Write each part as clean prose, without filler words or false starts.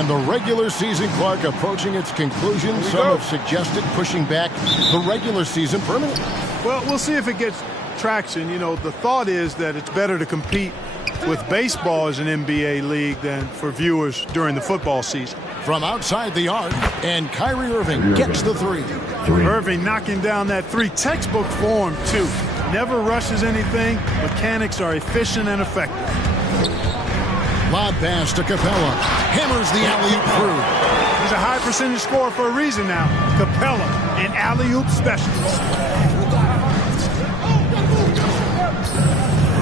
And the regular season, Clark, approaching its conclusion. Some have suggested pushing back the regular season permanently. Well, we'll see if it gets traction. You know, the thought is that it's better to compete with baseball as an NBA league than for viewers during the football season. From outside the arc, and Kyrie Irving gets the three. Irving knocking down that three. Textbook form, too. Never rushes anything. Mechanics are efficient and effective. Lob pass to Capella. Hammers the alley-oop through. He's a high percentage scorer for a reason now. Capella, an alley-oop specialist.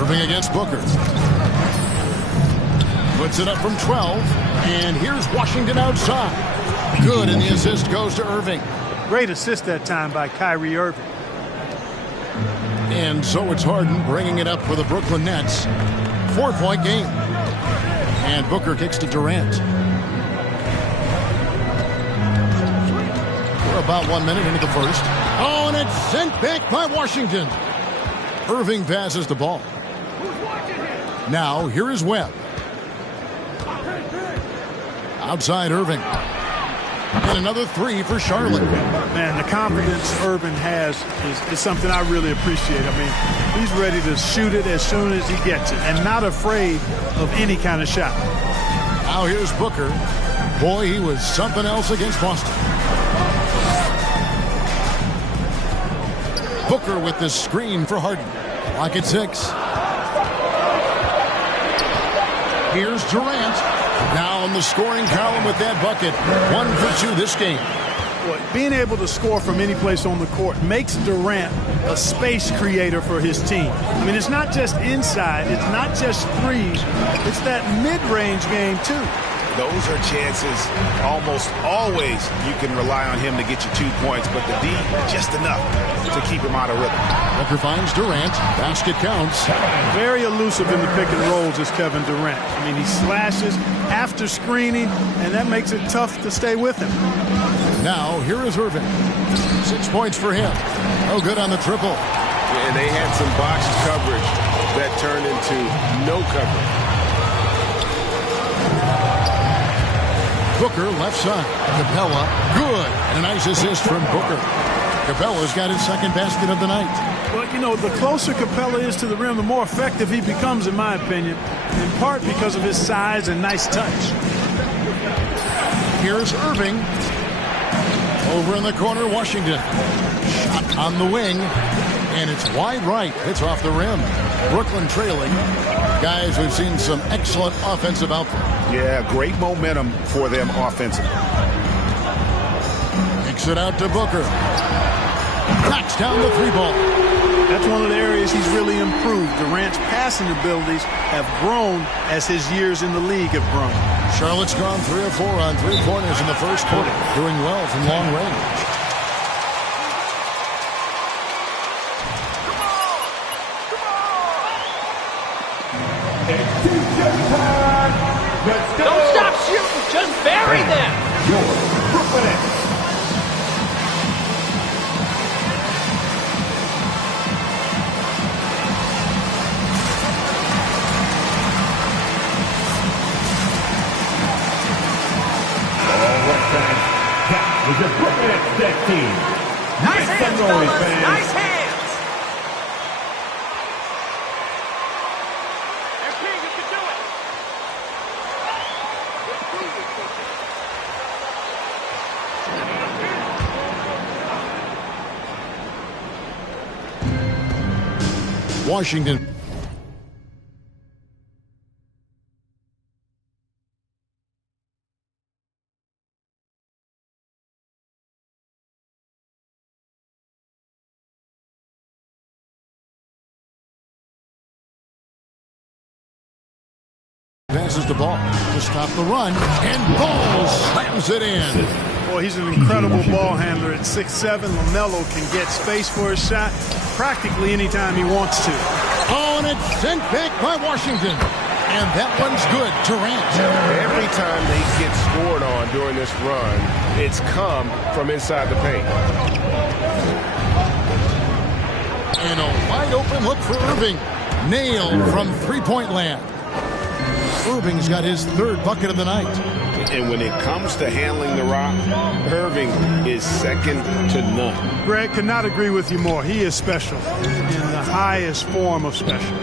Irving against Booker. Puts it up from 12. And here's Washington outside. Good, and the assist goes to Irving. Great assist that time by Kyrie Irving. And so it's Harden bringing it up for the Brooklyn Nets. 4-point game. And Booker kicks to Durant. We're about 1 minute into the first. Oh, and it's sent back by Washington. Irving passes the ball. Now, here is Webb. Outside Irving. And another three for Charlotte. Man, the confidence Irving has is something I really appreciate. I mean, he's ready to shoot it as soon as he gets it and not afraid of any kind of shot. Now here's Booker. Boy, he was something else against Boston. Booker with the screen for Harden. Clock at 6. Here's Durant. Now in the scoring column with that bucket. 1 for 2 this game. Boy, being able to score from any place on the court makes Durant a space creator for his team. I mean, it's not just inside. It's not just threes. It's that mid-range game, too. Those are chances almost always you can rely on him to get you 2 points, but the D, just enough to keep him out of rhythm. Booker finds Durant. Basket counts. Very elusive in the pick and rolls is Kevin Durant. I mean, he slashes after screening, and that makes it tough to stay with him. Now, here is Irving. 6 points for him. Oh, good on the triple. And they had some box coverage that turned into no coverage. Booker left side. Capella, good. And a nice assist from Booker. Capella's got his second basket of the night. Well, you know, the closer Capella is to the rim, the more effective he becomes, in my opinion, in part because of his size and nice touch. Here's Irving. Over in the corner, Washington. Shot on the wing. And it's wide right. It's off the rim. Brooklyn trailing. Guys, we've seen some excellent offensive output. Yeah, great momentum for them offensively. Kicks it out to Booker. Knocks down the 3-ball. That's one of the areas he's really improved. Durant's passing abilities have grown as his years in the league have grown. Charlotte's gone 3 of 4 on 3-pointers in the first quarter. Doing well from long range. Don't stop shooting, just bury them. That was the Brooklyn Nets team. Nice hands, fellas. Nice hands. Washington. Passes the ball to stop the run, and Ball slams it in. Boy, he's an incredible ball handler at 6'7". LaMelo can get space for his shot practically anytime he wants to. Oh, and it's sent back by Washington. And that one's good. Durant. Every time they get scored on during this run, it's come from inside the paint. And a wide open look for Irving. Nailed from 3-point land. Irving's got his 3rd bucket of the night. And when it comes to handling the rock, Irving is second to none. Greg, could not agree with you more. He is special in the highest form of special.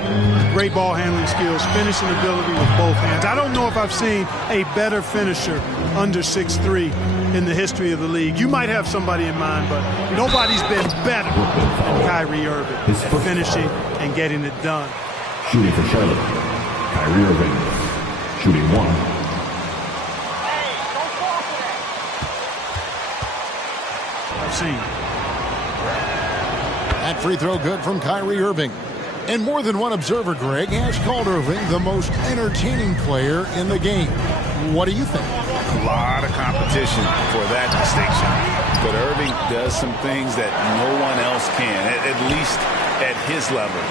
Great ball handling skills, finishing ability with both hands. I don't know if I've seen a better finisher under 6'3" in the history of the league. You might have somebody in mind, but nobody's been better than Kyrie Irving at finishing and getting it done. Shooting for Charlotte, Kyrie Irving. Shooting 1. I've seen. That free throw good from Kyrie Irving. And more than one observer, Greg, has called Irving the most entertaining player in the game. What do you think? A lot of competition for that distinction. But Irving does some things that no one else can, at least at his level.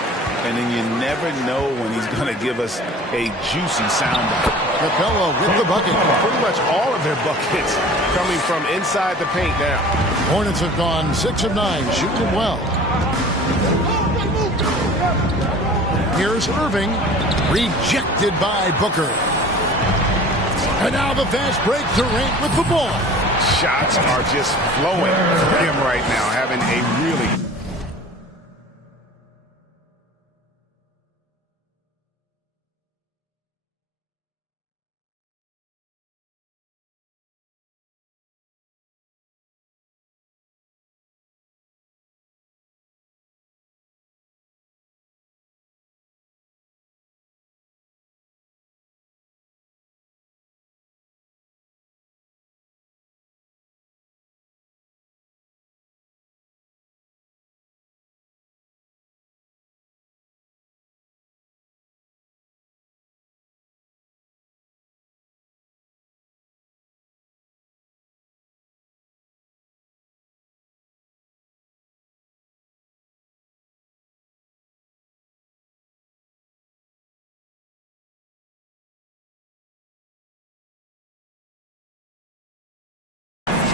And then you never know when he's going to give us a juicy soundbite. Capella with the bucket. Pretty much all of their buckets coming from inside the paint now. Hornets have gone 6 of 9, shooting well. Here's Irving, rejected by Booker. And now the fast break, Durant with the ball. Shots are just flowing for him right now, having a really...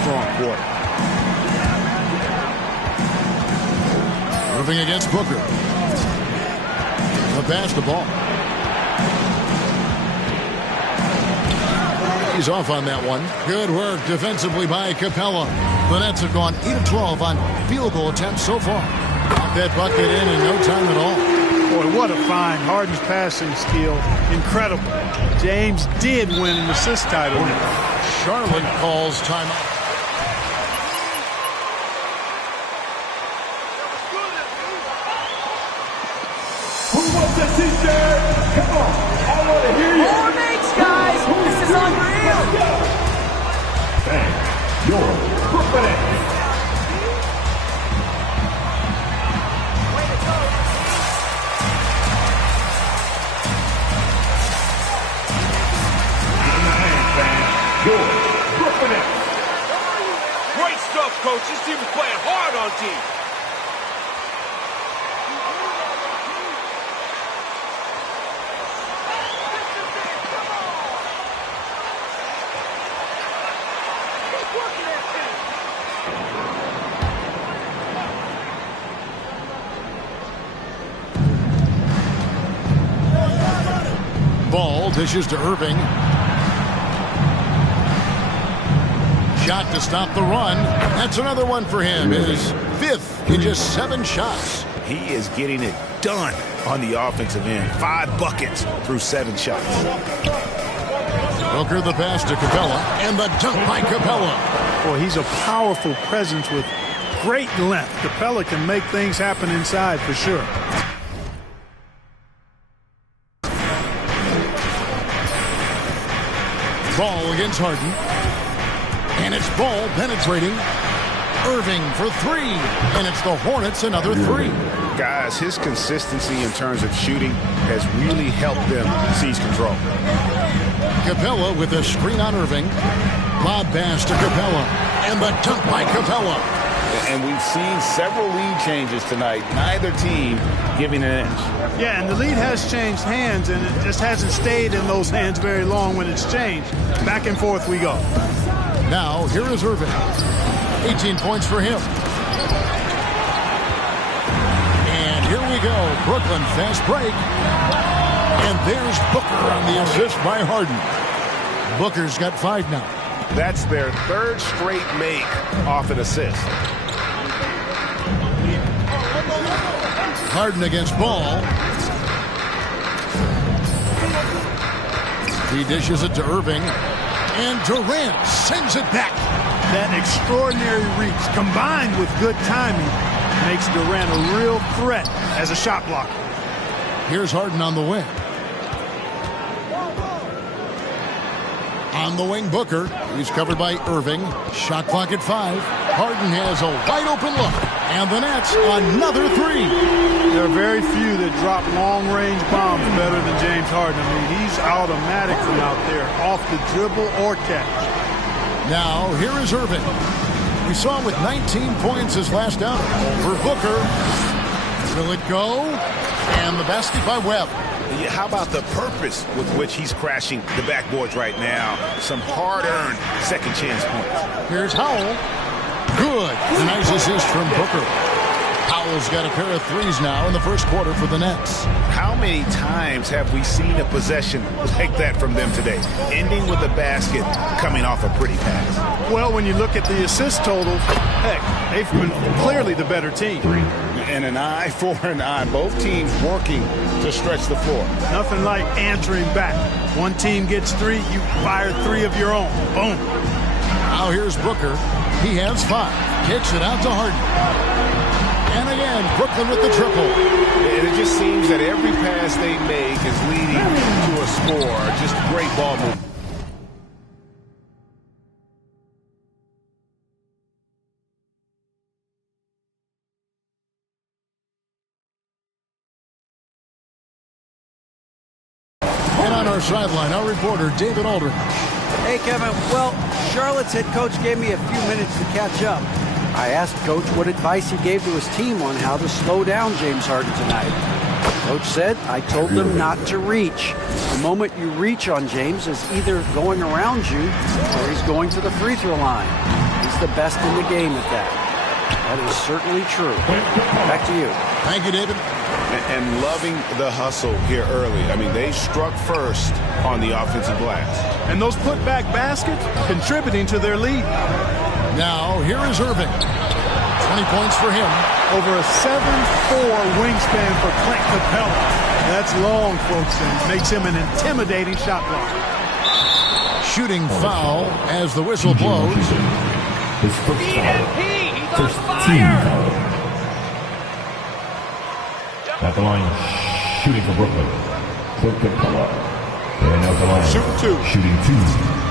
strong quarter. Irving against Booker. The pass the ball. He's off on that one. Good work defensively by Capella. The Nets have gone 8 of 12 on field goal attempts so far. Got that bucket in no time at all. Boy, what a find. Harden's passing skill, incredible. James did win an assist title. Charlotte calls timeout. Who wants a t-shirt? Come on, I want to hear you. Hornets, guys! This is unreal! And your Brooklyn Nets. Your Brooklyn Nets. Great stuff, coach. This team is playing hard on D. Ball dishes to Irving. Shot to stop the run. That's another one for him. His 5th in just 7 shots. He is getting it done on the offensive end. 5 buckets through 7 shots. Booker the pass to Capella, and the dunk by Capella. Boy, he's a powerful presence with great length. Capella can make things happen inside for sure. Ball against Harden. And it's Ball penetrating. Irving for 3. And it's the Hornets another 3. Guys, his consistency in terms of shooting has really helped them seize control. Capella with a screen on Irving. Lob pass to Capella. And the dunk by Capella. And we've seen several lead changes tonight. Neither team giving an edge. Yeah, and the lead has changed hands, and it just hasn't stayed in those hands very long when it's changed. Back and forth we go. Now, here is Irving. 18 points for him. And here we go. Brooklyn fast break. And there's Booker on the assist by Harden. Booker's got 5 now. That's their third straight make off an assist. Harden against Ball. He dishes it to Irving. And Durant sends it back. That extraordinary reach combined with good timing makes Durant a real threat as a shot blocker. Here's Harden on the wing. On the wing, Booker. He's covered by Irving. Shot clock at 5. Harden has a wide open look. And the Nets, another 3. There are very few that drop long-range bombs better than James Harden. I mean, he's automatic from out there, off the dribble or catch. Now, here is Irving. We saw him with 19 points his last outing. Over Booker. Will it go? And the basket by Webb. How about the purpose with which he's crashing the backboards right now? Some hard-earned second chance points. Here's Howell. Good. A nice assist from Booker. Howell's got a pair of 3s now in the first quarter for the Nets. How many times have we seen a possession like that from them today? Ending with a basket, coming off a pretty pass. Well, when you look at the assist totals, heck, they've been clearly the better team. And an eye for an eye. Both teams working to stretch the floor. Nothing like answering back. One team gets 3, you fire 3 of your own. Boom. Now here's Booker. He has 5. Kicks it out to Harden. And again, Brooklyn with the triple. And it just seems that every pass they make is leading to a score. Just great ball movement. And on our sideline, our reporter, David Aldridge. Hey, Kevin. Well, Charlotte's head coach gave me a few minutes to catch up. I asked Coach what advice he gave to his team on how to slow down James Harden tonight. Coach said, I told them not to reach. The moment you reach on James is either going around you or he's going to the free throw line. He's the best in the game at that. That is certainly true. Back to you. Thank you, David. And loving the hustle here early. I mean, they struck first on the offensive glass. And those putback baskets contributing to their lead. Now, here is Irving. 20 points for him. Over a 7'4" wingspan for Clint Capella. That's long, folks, and makes him an intimidating shot blocker. Shooting foul as the whistle blows. His first foul. First team foul. At the line, shooting for Brooklyn. Clint Capella. And at the line, shooting 2.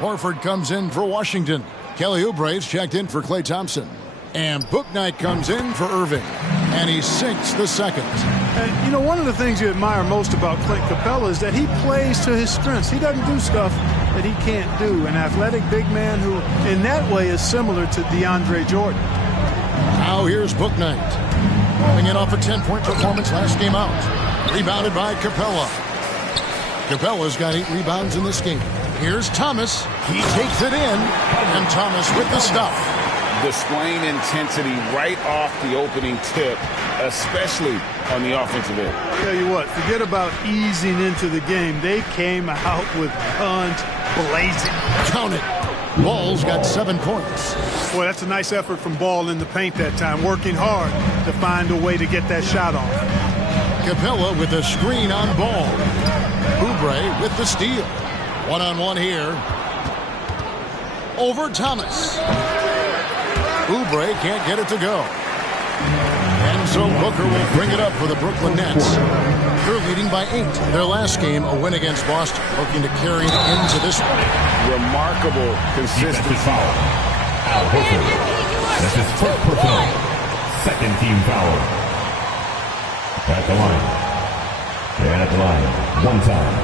Horford comes in for Washington. Kelly Oubre's checked in for Klay Thompson. And Bouknight comes in for Irving. And he sinks the second. And, you know, one of the things you admire most about Clint Capella is that he plays to his strengths. He doesn't do stuff that he can't do. An athletic big man who, in that way, is similar to DeAndre Jordan. Now here's Bouknight. Coming in off a 10-point performance last game out. Rebounded by Capella. Capella's got 8 rebounds in this game. Here's Thomas. He takes it in. And Thomas with the stuff. Displaying intensity right off the opening tip, especially on the offensive end. I'll tell you what, forget about easing into the game. They came out with guns blazing. Count it. Ball's got 7 points. Boy, that's a nice effort from Ball in the paint that time, working hard to find a way to get that shot off. Capella with a screen on Ball. Oubre with the steal. One-on-one here. Over Thomas. Oubre can't get it to go. And so Booker will bring it up for the Brooklyn Nets. They're leading by 8. Their last game, a win against Boston, looking to carry it into this one. Remarkable consistency. Al Horford. That's his first personal. Second team foul. At the line. And at the line. One time.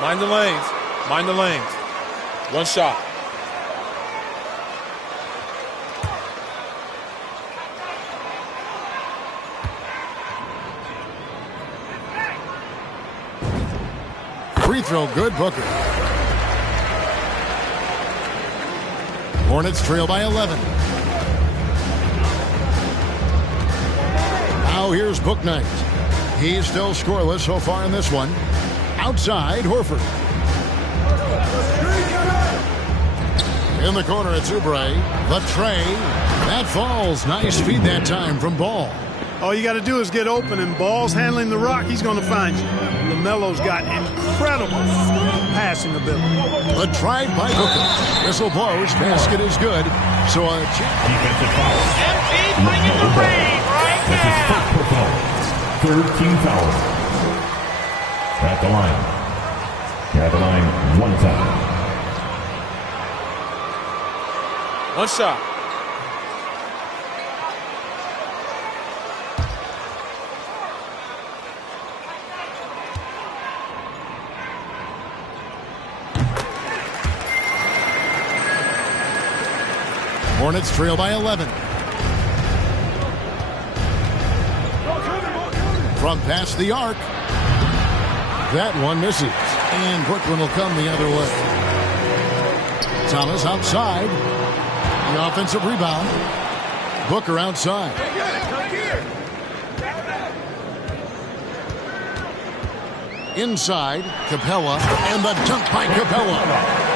Mind the lanes. Mind the lanes. One shot. Free throw good, Booker. Hornets trail by 11. Now here's Bouknight. He's still scoreless so far in this one. Outside, Horford. In the corner, it's Oubre. The tray. That falls. Nice feed that time from Ball. All you got to do is get open, and Ball's handling the rock. He's going to find you. LaMelo's got incredible passing ability. The drive by Booker. Whistle blows. Basket is good. So a Defensive foul. MP bringing the rain right That's his now. first personal. Third team foul. At the line. At the line. One time. One shot. Hornets trail by 11. From past the arc. That one misses. And Brooklyn will come the other way. Thomas outside. The offensive rebound. Booker outside. Inside, Capella, and the dunk by Capella.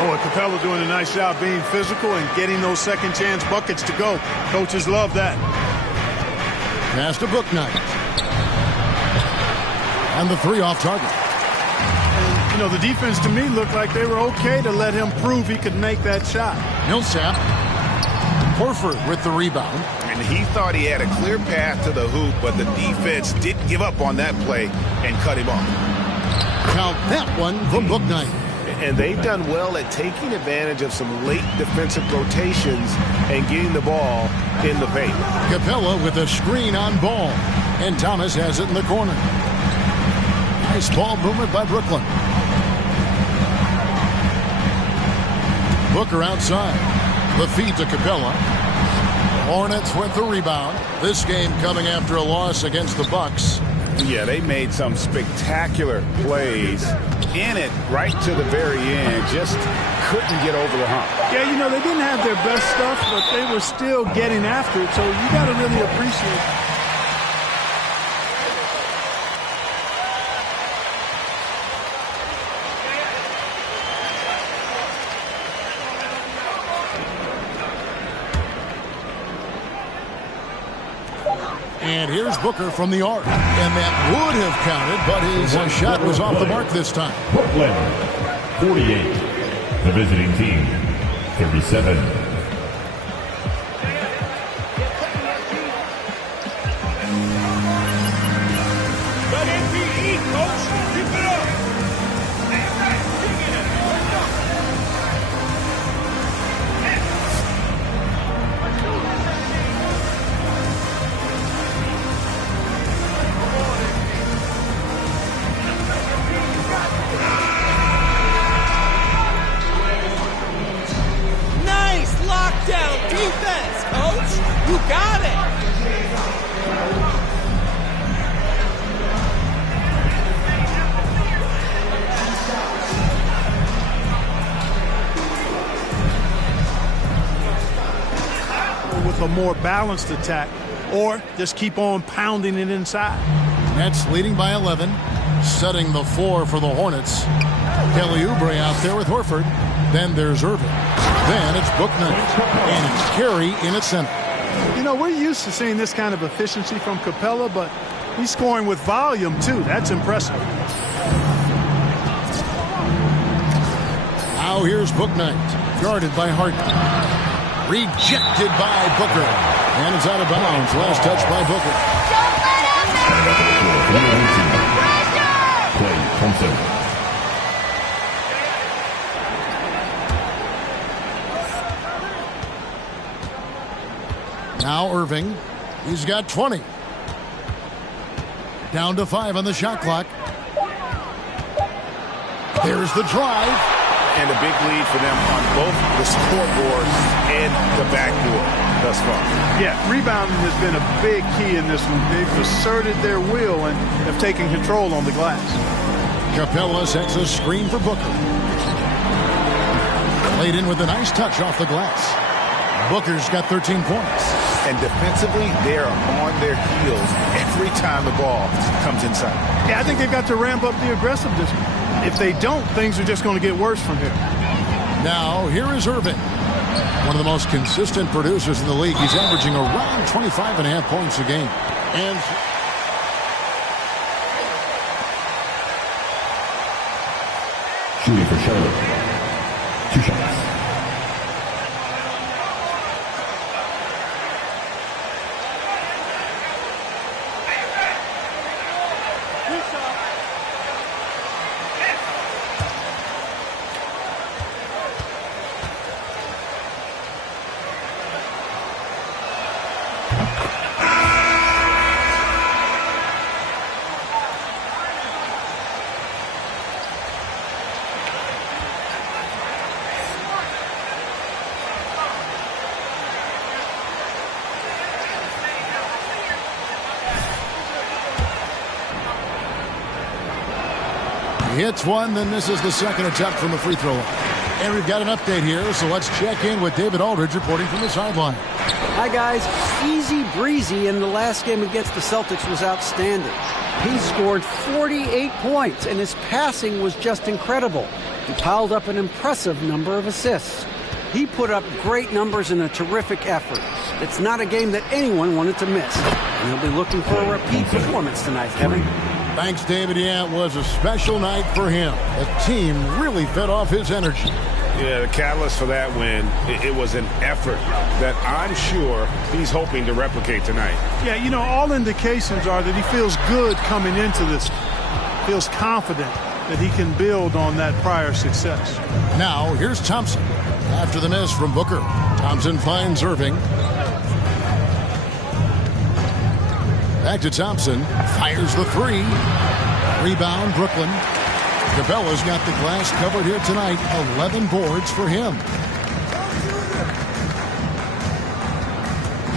Boy, Capella doing a nice job being physical and getting those second chance buckets to go. Coaches love that. Pass to Bouknight. And the three off target. And, you know, the defense to me looked like they were okay to let him prove he could make that shot. Millsap. Horford with the rebound. And he thought he had a clear path to the hoop, but the defense didn't give up on that play and cut him off. Count that one from Bouknight. And they've done well at taking advantage of some late defensive rotations and getting the ball in the paint. Capella with a screen on Ball. And Thomas has it in the corner. Nice ball movement by Brooklyn. Booker outside. The feed to Capella. Hornets with the rebound. This game coming after a loss against the Bucks. Yeah, they made some spectacular plays in it right to the very end. Just couldn't get over the hump. Yeah, you know, they didn't have their best stuff, but they were still getting after it, so you got to really appreciate it. And here's Booker from the arc. And that would have counted, but his shot was off the mark this time. Brooklyn, 48. The visiting team, 37. Let MP eat, coach. Keep it up. Nice lockdown defense, coach. You got it. With a more balanced attack, or just keep on pounding it inside. Nets leading by 11. Setting the floor for the Hornets. Kelly Oubre out there with Horford. Then there's Irving. Then it's Bouknight. And it's Carey in its center. You know, we're used to seeing this kind of efficiency from Capella, but he's scoring with volume, too. That's impressive. Now here's Bouknight. Guarded by Harden. Rejected by Booker. And it's out of bounds. Last touch by Booker. Clay Thompson. Now Irving. He's got 20. Down to 5 on the shot clock. There's the drive. And a big lead for them on both the scoreboard and the backboard thus far. Yeah, rebounding has been a big key in this one. They've asserted their will and have taken control on the glass. Capella sets a screen for Booker. Laid in with a nice touch off the glass. Booker's got 13 points. And defensively, they're on their heels every time the ball comes inside. Yeah, I think they've got to ramp up the aggressiveness. If they don't, things are just going to get worse from here. Now, here is Irving. One of the most consistent producers in the league. He's averaging around 25.5 points a game. And shooting for Charlotte. 2 shots. he hits one, then misses the second attempt from the free throw line. And we've got an update here, so let's check in with David Aldridge reporting from the sideline. Hi, guys. Easy breezy in the last game against the Celtics was outstanding. He scored 48 points, and his passing was just incredible. He piled up an impressive number of assists. He put up great numbers in a terrific effort. It's not a game that anyone wanted to miss. And he'll be looking for a repeat performance tonight, Kevin. Thanks, David. Yeah, it was a special night for him. The team really fed off his energy. Yeah, the catalyst for that win, it was an effort that I'm sure he's hoping to replicate tonight. Yeah, you know, all indications are that he feels good coming into this. Feels confident that he can build on that prior success. Now, here's Thompson. After the miss from Booker, Thompson finds Irving. Back to Thompson. Fires the 3. Rebound, Brooklyn. Capella's got the glass covered here tonight. 11 boards for him.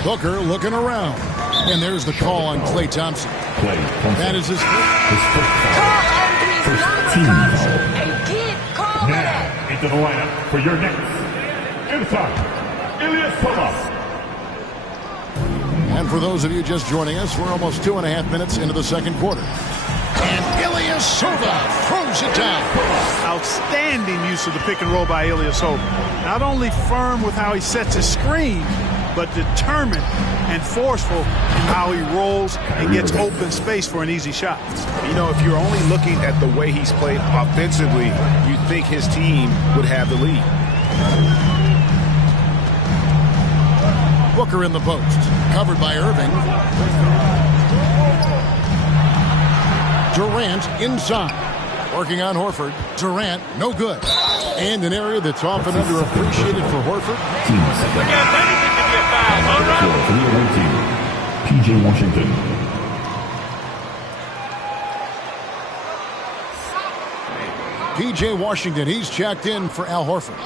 Booker looking around. And there's the call on Klay Thompson. That is his first team foul. Now, into the lineup for your next. Inside, Ilyasova. And for those of you just joining us, we're almost 2.5 minutes into the second quarter. And Ilyasova throws it down. Outstanding use of the pick and roll by Ilyasova. Not only firm with how he sets his screen, but determined and forceful in how he rolls and gets open space for an easy shot. You know, if you're only looking at the way he's played offensively, you'd think his team would have the lead. Booker in the post. Covered by Irving. Durant inside. Working on Horford. Durant, no good. And an area that's often underappreciated for Horford. PJ Washington. PJ Washington, he's checked in for Al Horford.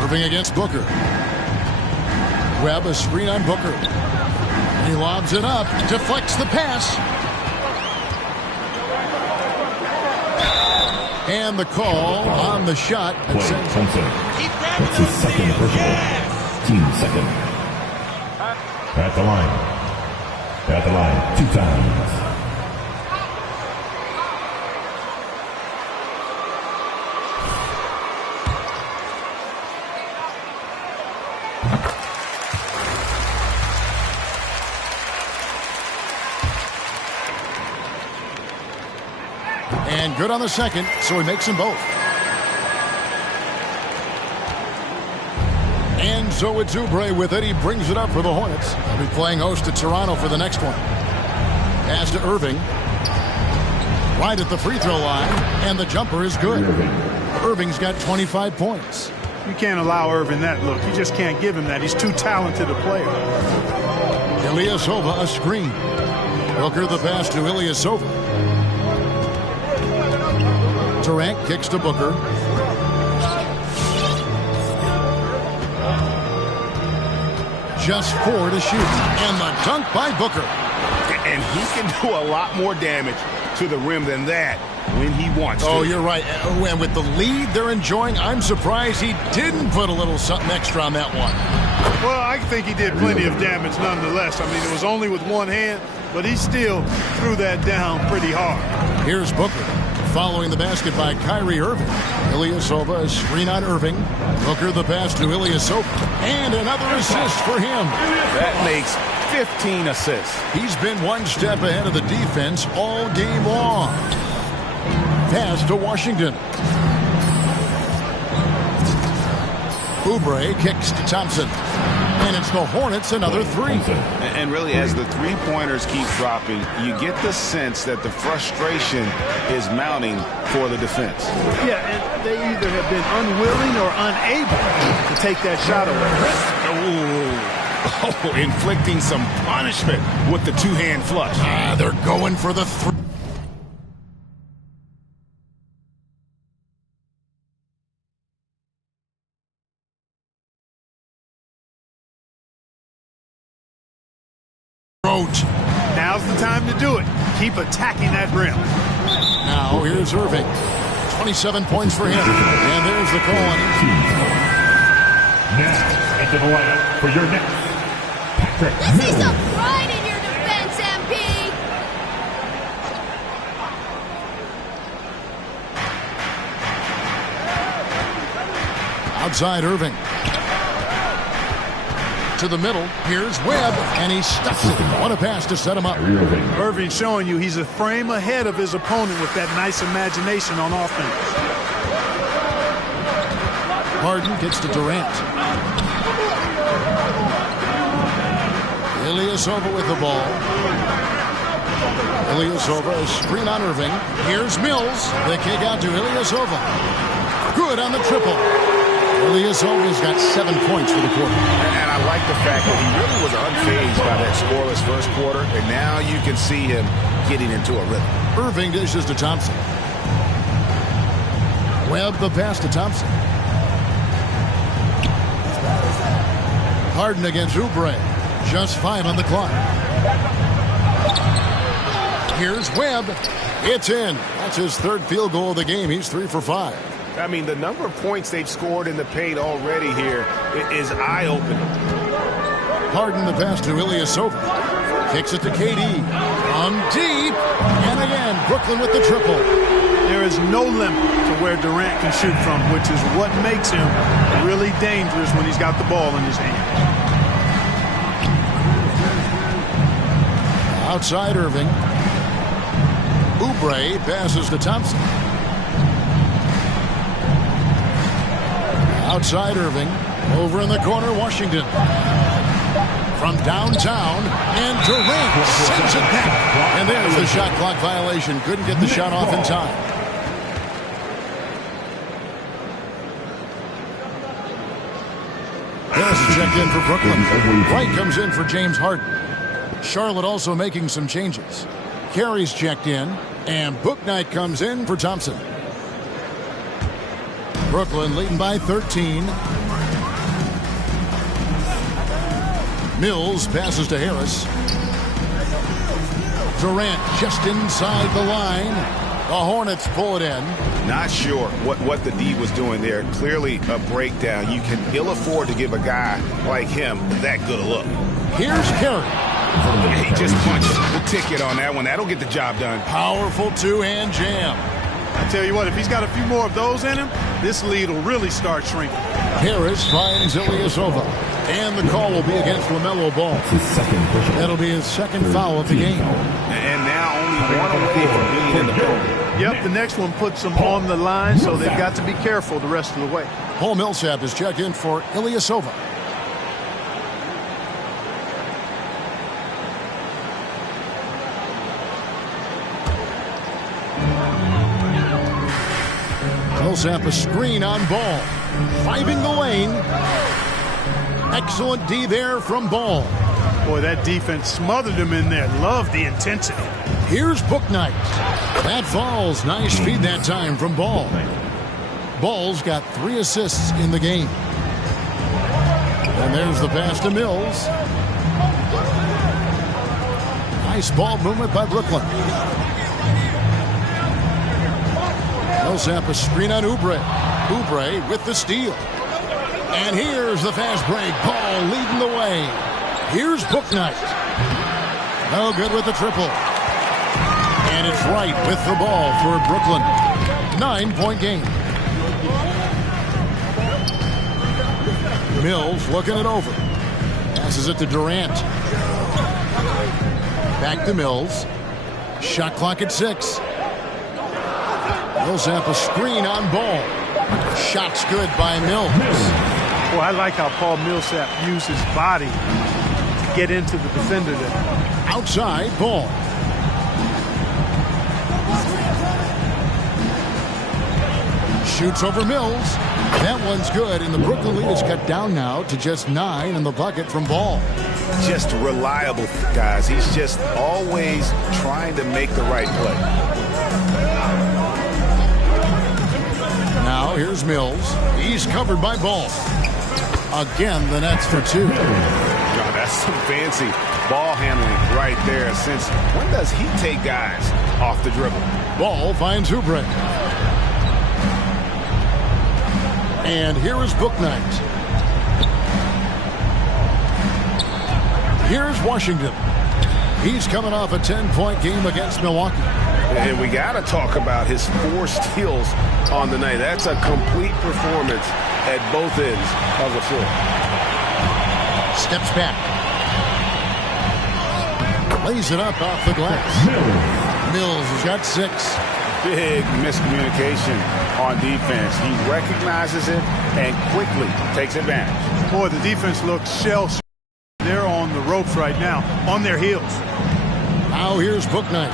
Irving against Booker. Webb, a screen on Booker. He lobs it up, deflects the pass. And the call on the shot. Klay Thompson. That's his second personal. Team second. At the line. At the line 2 times. And good on the second, so he makes them both. And so it's Oubre with it. He brings it up for the Hornets. They'll be playing host to Toronto for the next one. Pass to Irving. Right at the free throw line, and the jumper is good. Irving's got 25 points. You can't allow Irving that look. You just can't give him that. He's too talented a player. Ilyasova a screen. Booker the pass to Ilyasova. Durant kicks to Booker. Just 4 to shoot. And the dunk by Booker. And he can do a lot more damage to the rim than that when he wants to. Oh, you're right. And with the lead they're enjoying, I'm surprised he didn't put a little something extra on that one. Well, I think he did plenty of damage nonetheless. I mean, it was only with one hand, but he still threw that down pretty hard. Here's Booker. Following the basket by Kyrie Irving. Ilyasova a screen on Irving. Booker the pass to Ilyasova. And another assist for him. That makes 15 assists. He's been one step ahead of the defense all game long. Pass to Washington. Oubre kicks to Thompson. And it's the Hornets another 3. And really, as the three-pointers keep dropping, you get the sense that the frustration is mounting for the defense. Yeah, and they either have been unwilling or unable to take that shot away. Oh, inflicting some punishment with the two-hand flush. They're going for the 3. Now's the time to do it. Keep attacking that rim. Now here's Irving. 27 points for him. And there's the call on him. Now into the lineup for your next Patrick Let's see Mills. some pride in your defense, MP. Outside Irving. To the middle. Here's Webb, and he stuffs it. What a pass to set him up. Irving showing you he's a frame ahead of his opponent with that nice imagination on offense. Harden gets to Durant. Ilyasova with the ball. Ilyasova, a screen on Irving. Here's Mills. The kick out to Ilyasova. Good on the triple. Ilyasova's got 7 points for the quarter. And I like the fact that he really was unfazed by that scoreless first quarter, and now you can see him getting into a rhythm. Irving dishes to Thompson. Webb the pass to Thompson. Harden against Oubre. Just 5 on the clock. Here's Webb. It's in. That's his 3rd field goal of the game. He's 3 for 5. I mean, the number of points they've scored in the paint already here is eye-opening. Harden the pass to Ilyasova. Kicks it to KD. From deep. And again, Brooklyn with the triple. There is no limit to where Durant can shoot from, which is what makes him really dangerous when he's got the ball in his hand. Outside Irving. Oubre passes to Thompson. Outside Irving. Over in the corner, Washington. From downtown, and Durant sends it back. And there's the shot clock violation. Couldn't get the shot off in time. Harris checked in for Brooklyn. Wright comes in for James Harden. Charlotte also making some changes. Carey's checked in, and Bouknight comes in for Thompson. Brooklyn leading by 13. Mills passes to Harris. Durant just inside the line. The Hornets pull it in. Not sure what the D was doing there. Clearly a breakdown. You can ill afford to give a guy like him that good a look. Here's Carey. He just punched the ticket on that one. That'll get the job done. Powerful two-hand jam. I tell you what, if he's got a few more of those in him, this lead will really start shrinking. Harris finds Ilyasova. And the call will be against LaMelo Ball. That'll be his 2nd foul of the game. And now only one away from being in the building. Yep, the next one puts them on the line, so they've got to be careful the rest of the way. Paul Millsap is checked in for Ilyasova. Millsap a screen on Ball. Fiving the lane. Excellent D there from Ball. Boy, that defense smothered him in there. Love the intensity. Here's Booknight. That falls. Nice feed that time from Ball. Ball's got 3 assists in the game. And there's the pass to Mills. Nice ball movement by Brooklyn. Millsap a screen on Oubre. Oubre with the steal. And here's the fast break. Ball leading the way. Here's Booknight. No good with the triple. And it's right with the ball for Brooklyn. 9-point game. Mills looking it over. Passes it to Durant. Back to Mills. Shot clock at 6. Millsap a screen on Ball. Shot's good by Mills. Well, I like how Paul Millsap used his body to get into the defender there. Outside, Ball. Shoots over Mills. That one's good, and the Brooklyn lead is cut down now to just 9 in the bucket from Ball. Just reliable, guys. He's just always trying to make the right play. Now here's Mills. He's covered by Ball. Again, the Nets for 2. God, that's some fancy ball handling right there. Since when does he take guys off the dribble? Ball finds Oubre. And here is Booknight. Here's Washington. He's coming off a 10-point game against Milwaukee. And we got to talk about his 4 steals on the night. That's a complete performance at both ends of the floor. Steps back. Lays it up off the glass. Mills has got 6. Big miscommunication on defense. He recognizes it and quickly takes advantage. Boy, the defense looks shell-shocked. They're on the ropes right now, on their heels. Now here's Booknight.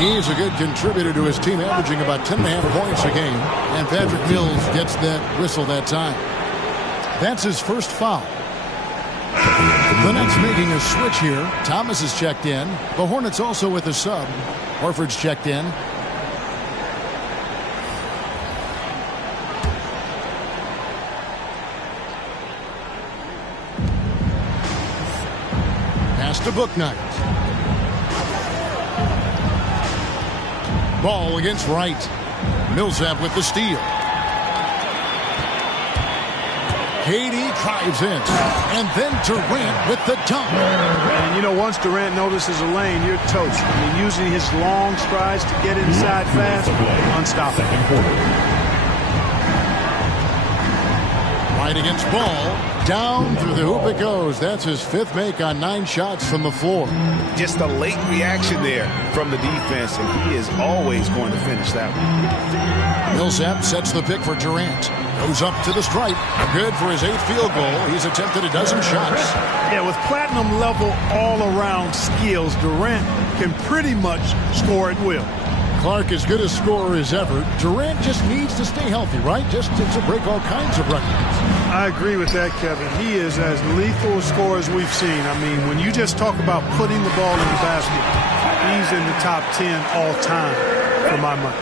He's a good contributor to his team, averaging about 10.5 points a game. And Patrick Mills gets that whistle that time. That's his first foul. The Nets making a switch here. Thomas is checked in. The Hornets also with a sub. Horford's checked in. Pass to Booknight. Ball against Wright. Millsap with the steal. KD drives in. And then Durant with the dunk. And you know, once Durant notices a lane, you're toast. I mean, using his long strides to get inside fast, unstoppable. Right against Ball. Down through the hoop it goes. That's his 5th make on 9 shots from the floor. Just a late reaction there from the defense, and he is always going to finish that one. Millsap sets the pick for Durant. Goes up to the stripe. Good for his 8th field goal. He's attempted a dozen shots. Yeah, with platinum level all-around skills, Durant can pretty much score at will. Clark as good a scorer as ever. Durant just needs to stay healthy, right? Just to break all kinds of records. I agree with that, Kevin. He is as lethal a scorer as we've seen. I mean, when you just talk about putting the ball in the basket, he's in the top 10 all time for my money.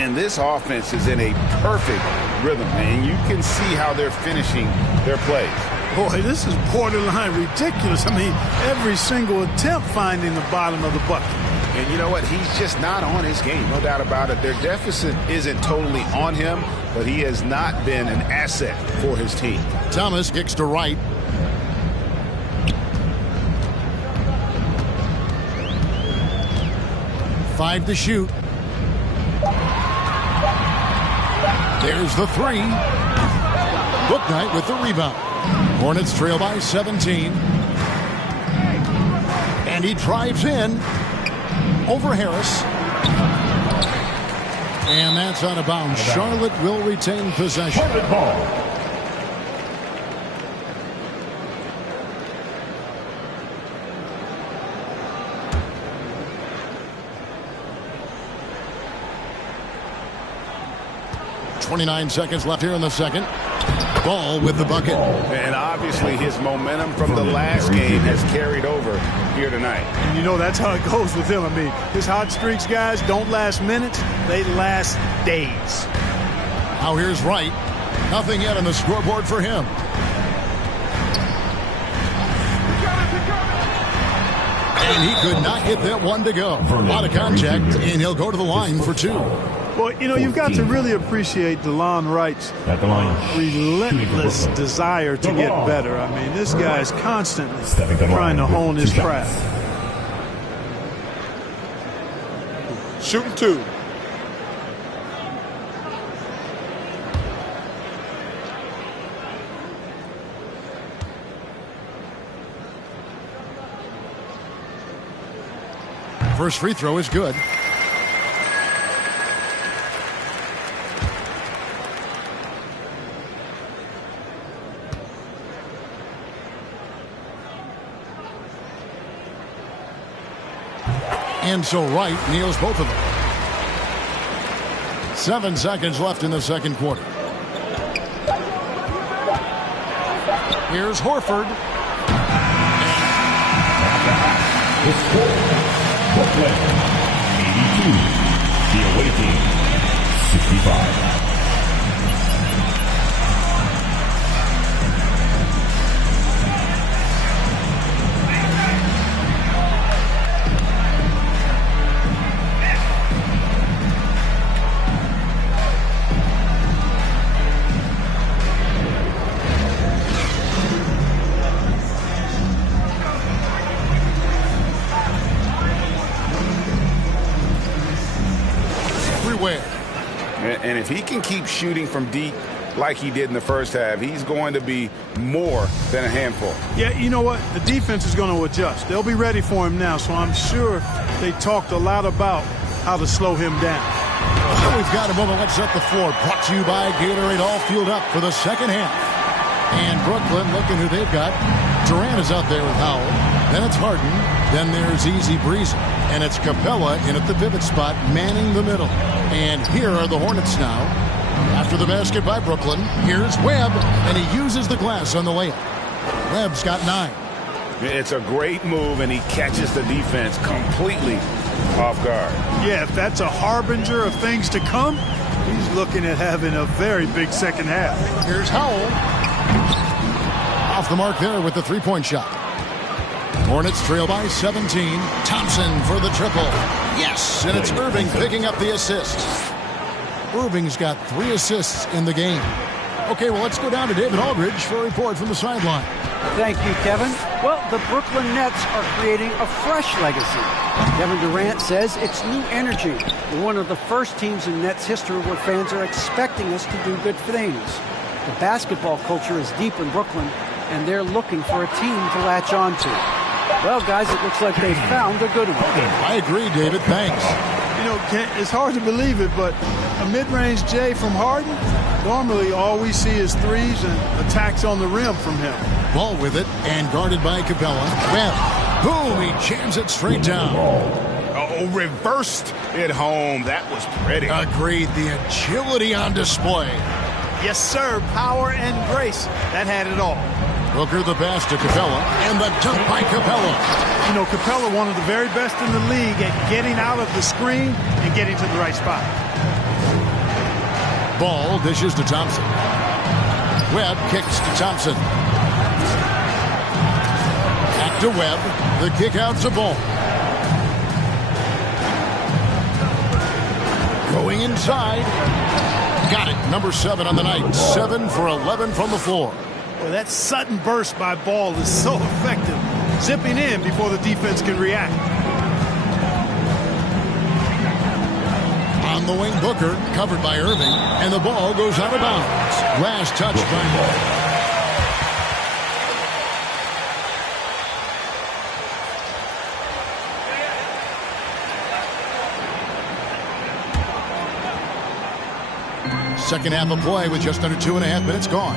And this offense is in a perfect rhythm, and you can see how they're finishing their plays. Boy, this is borderline ridiculous. I mean, every single attempt finding the bottom of the bucket. And you know what? He's just not on his game, no doubt about it. Their deficit isn't totally on him, but he has not been an asset for his team. Thomas kicks to Wright. Five to shoot. There's the 3. Booknight with the rebound. Hornets trail by 17. And he drives in over Harris. And that's out of bounds. Charlotte will retain possession. 29 seconds left here in the second. Ball with the bucket. And obviously his momentum from the last game has carried over here tonight. And you know that's how it goes with him. I mean, his hot streaks, guys, don't last minutes. They last days. Now here's Wright. Nothing yet on the scoreboard for him. And he could not get that one to go. A lot of contact, and he'll go to the line for two. Well, you know, you've got to really appreciate DeLon Wright's relentless desire to get better. I mean, this guy is constantly trying to hone his craft. Shooting two. First free throw is good. And so Wright nails both of them. 7 seconds left in the second quarter. Here's Horford. Brooklyn, 82. The away team, 65. And if he can keep shooting from deep like he did in the first half, he's going to be more than a handful. Yeah, you know what? The defense is going to adjust. They'll be ready for him now, so I'm sure they talked a lot about how to slow him down. So we've got a moment. Let's set the floor. Brought to you by Gatorade, all fueled up for the second half. And Brooklyn, looking who they've got. Durant is out there with Howell. Then it's Harden. Then there's Easy Breezy. And it's Capella in at the pivot spot, manning the middle. And here are the Hornets now. After the basket by Brooklyn, here's Webb, and he uses the glass on the layup. Webb's got 9. It's a great move, and he catches the defense completely off guard. Yeah, if that's a harbinger of things to come, he's looking at having a very big second half. Here's Howell. Off the mark there with the three-point shot. Hornets trail by 17. Thompson for the triple. Yes, and it's Irving picking up the assist. Irving's got 3 assists in the game. Okay, well, let's go down to David Aldridge for a report from the sideline. Thank you, Kevin. Well, the Brooklyn Nets are creating a fresh legacy. Kevin Durant says it's new energy. We're one of the first teams in Nets history where fans are expecting us to do good things. The basketball culture is deep in Brooklyn, and they're looking for a team to latch on to. Well, guys, it looks like they found a good one. I agree, David. Thanks. You know, it's hard to believe it, but a mid-range J from Harden, normally all we see is threes and attacks on the rim from him. Ball with it and guarded by Capella. Webb. Boom, he jams it straight down. Oh, reversed it home. That was pretty. Agreed. The agility on display. Yes, sir. Power and grace. That had it all. Booker the pass to Capella, and the dunk by Capella. You know, Capella, one of the very best in the league at getting out of the screen and getting to the right spot. Ball dishes to Thompson. Webb kicks to Thompson. Back to Webb. The kick out to Ball. Going inside. Got it. Number 7 on the night. 7 for 11 from the floor. Well, that sudden burst by Ball is so effective. Zipping in before the defense can react. On the wing, Booker, covered by Irving, and the ball goes out of bounds. Last touch by Ball. Second half of play with just under 2.5 minutes gone.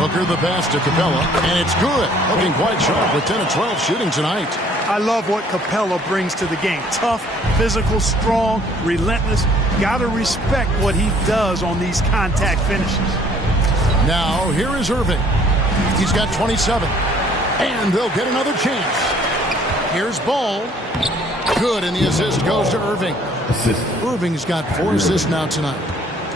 Booker the pass to Capella, and it's good. Looking quite sharp with 10 of 12 shooting tonight. I love what Capella brings to the game. Tough, physical, strong, relentless. Got to respect what he does on these contact finishes. Now, here is Irving. He's got 27. And they'll get another chance. Here's Ball. Good, and the assist goes to Irving. Irving's got 4 assists now tonight.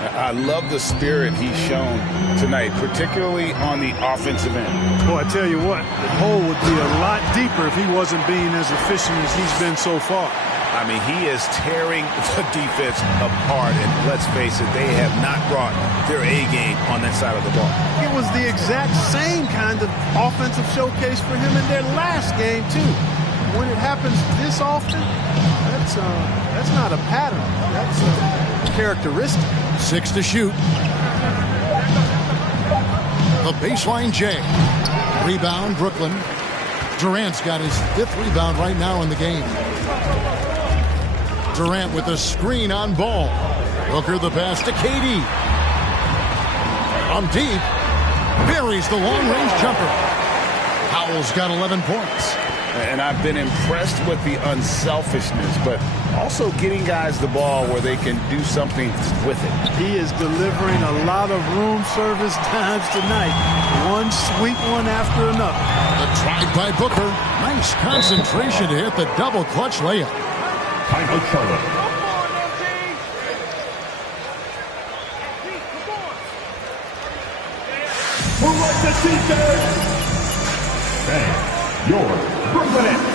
I love the spirit he's shown tonight, particularly on the offensive end. Boy, I tell you what, the hole would be a lot deeper if he wasn't being as efficient as he's been so far. I mean, he is tearing the defense apart, and let's face it, they have not brought their A game on that side of the ball. It was the exact same kind of offensive showcase for him in their last game, too. When it happens this often, that's not a pattern. That's a characteristic. 6 to shoot. The baseline J. Rebound, Brooklyn. Durant's got his 5th rebound right now in the game. Durant with a screen on Ball. Booker the pass to KD. From deep. Buries the long-range jumper. Powell's got 11 points. And I've been impressed with the unselfishness, but also getting guys the ball where they can do something with it. He is delivering a lot of room service times tonight. One sweet one after another. The drive by Booker. Nice concentration to hit the double clutch layup. Time for Charlotte. Who wants the T-shirt? And your Brooklyn Nets.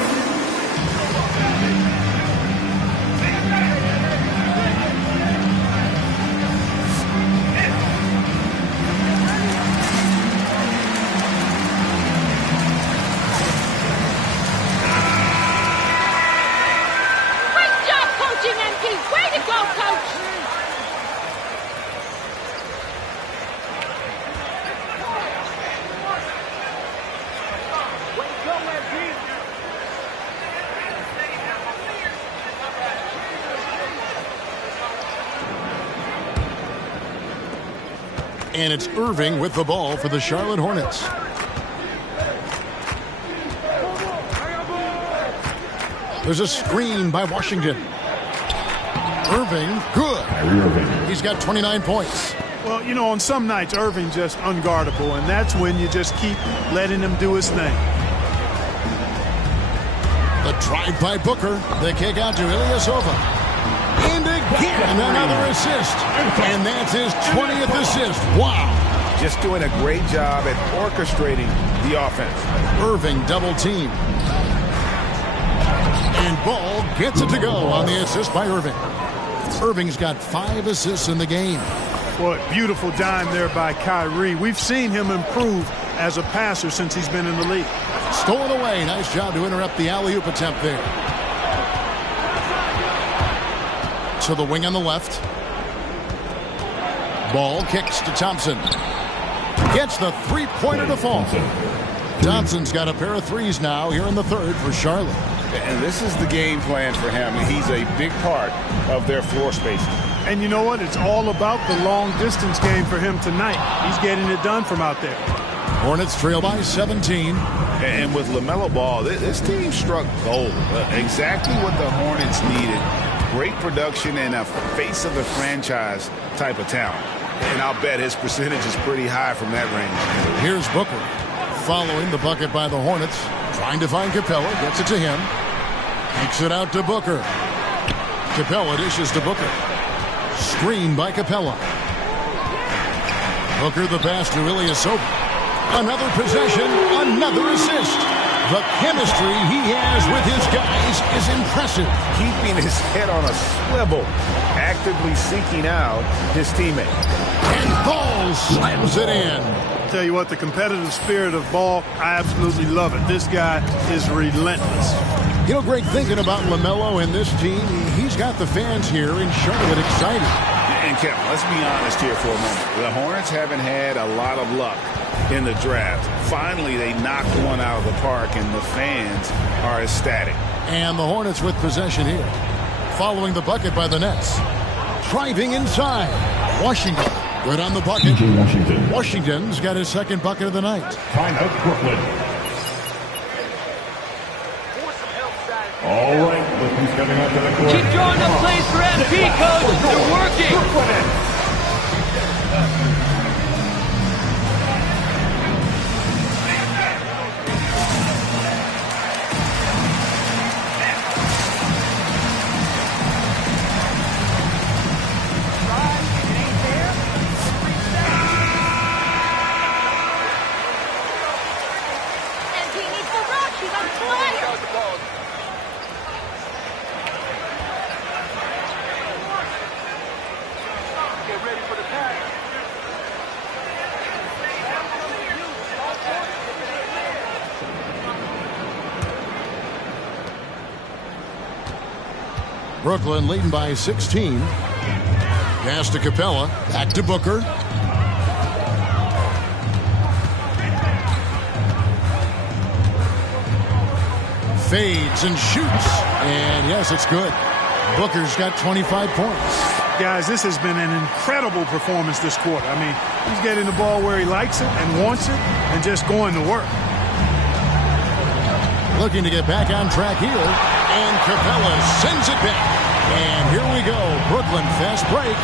And it's Irving with the ball for the Charlotte Hornets. There's a screen by Washington. Irving, good. He's got 29 points. Well, you know, on some nights, Irving just unguardable, and that's when you just keep letting him do his thing. The drive by Booker. The kick out to Ilyasova. And again, another assist. And that's his 20th assist. Wow. Just doing a great job at orchestrating the offense. Irving double team. And Ball gets it to go on the assist by Irving. Irving's got 5 assists in the game. Boy, beautiful dime there by Kyrie. We've seen him improve as a passer since he's been in the league. Stolen away. Nice job to interrupt the alley-oop attempt there. To the wing on the left. Ball kicks to Thompson. Gets the three-pointer to fall. Johnson's got a pair of threes now here in the third for Charlotte. And this is the game plan for him. He's a big part of their floor spacing. And you know what? It's all about the long-distance game for him tonight. He's getting it done from out there. Hornets trail by 17. And with LaMelo Ball, this team struck gold. Exactly what the Hornets needed. Great production and a face of the franchise type of talent. And I'll bet his percentage is pretty high from that range. Here's Booker. Following the bucket by the Hornets. Trying to find Capella. Gets it to him. Takes it out to Booker. Capella dishes to Booker. Screen by Capella. Booker the pass to Ilyasova. Another possession. Another assist. The chemistry he has with his guys is impressive. Keeping his head on a swivel. Actively seeking out his teammate. And Ball slams it in. Tell you what, the competitive spirit of Ball, I absolutely love it. This guy is relentless. You know, Greg, thinking about LaMelo and this team, he's got the fans here in Charlotte excited. And Kevin, let's be honest here for a moment. The Hornets haven't had a lot of luck in the draft. Finally, they knocked one out of the park, and the fans are ecstatic. And the Hornets with possession here. Following the bucket by the Nets. Driving inside. Washington. Good on the bucket. TJ Washington. Washington's got his second bucket of the night. Timeout, Brooklyn. All right, look who's coming onto the court. Keep drawing up plays for MP, coach. They're working. Brooklyn. Brooklyn leading by 16. Pass to Capella. Back to Booker. Fades and shoots. And yes, it's good. Booker's got 25 points. Guys, this has been an incredible performance this quarter. I mean, he's getting the ball where he likes it and wants it and just going to work. Looking to get back on track here. And Capella sends it back. And here we go. Brooklyn fast break.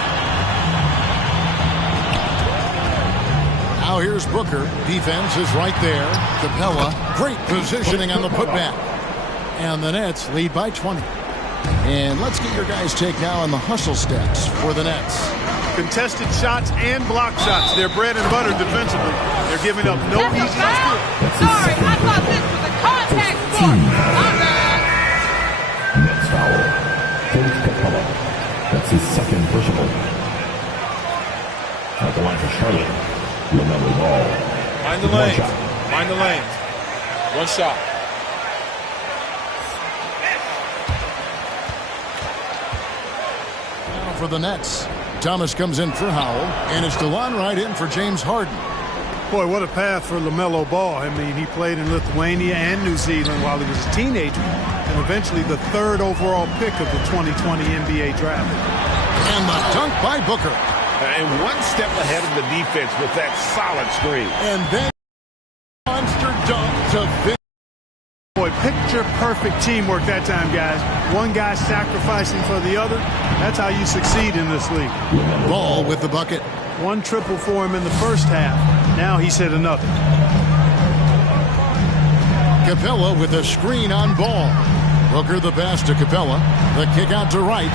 Now here's Booker. Defense is right there. Capella, great positioning on the putback. And the Nets lead by 20. And let's get your guys' take now on the hustle stats for the Nets. Contested shots and block shots. They're bread and butter defensively. They're giving up no easy score. Sorry, I thought this was a contact sport. My bad. Next foul. Coach Capella. That's his second personal. At the line for Charlotte. LaMelo Ball. Mind the lanes. Mind the lanes. One shot. Now for the Nets. Thomas comes in for Howell. And it's DeLon right in for James Harden. Boy, what a path for LaMelo Ball. I mean, he played in Lithuania and New Zealand while he was a teenager. And eventually the third overall pick of the 2020 NBA draft. And the dunk by Booker. And one step ahead of the defense with that solid screen. And then monster dunk to Vince. Boy, picture-perfect teamwork that time, guys. One guy sacrificing for the other. That's how you succeed in this league. Ball with the bucket. One triple for him in the first half. Now he's hit another. Capella with a screen on Ball. Booker the pass to Capella. The kick out to right.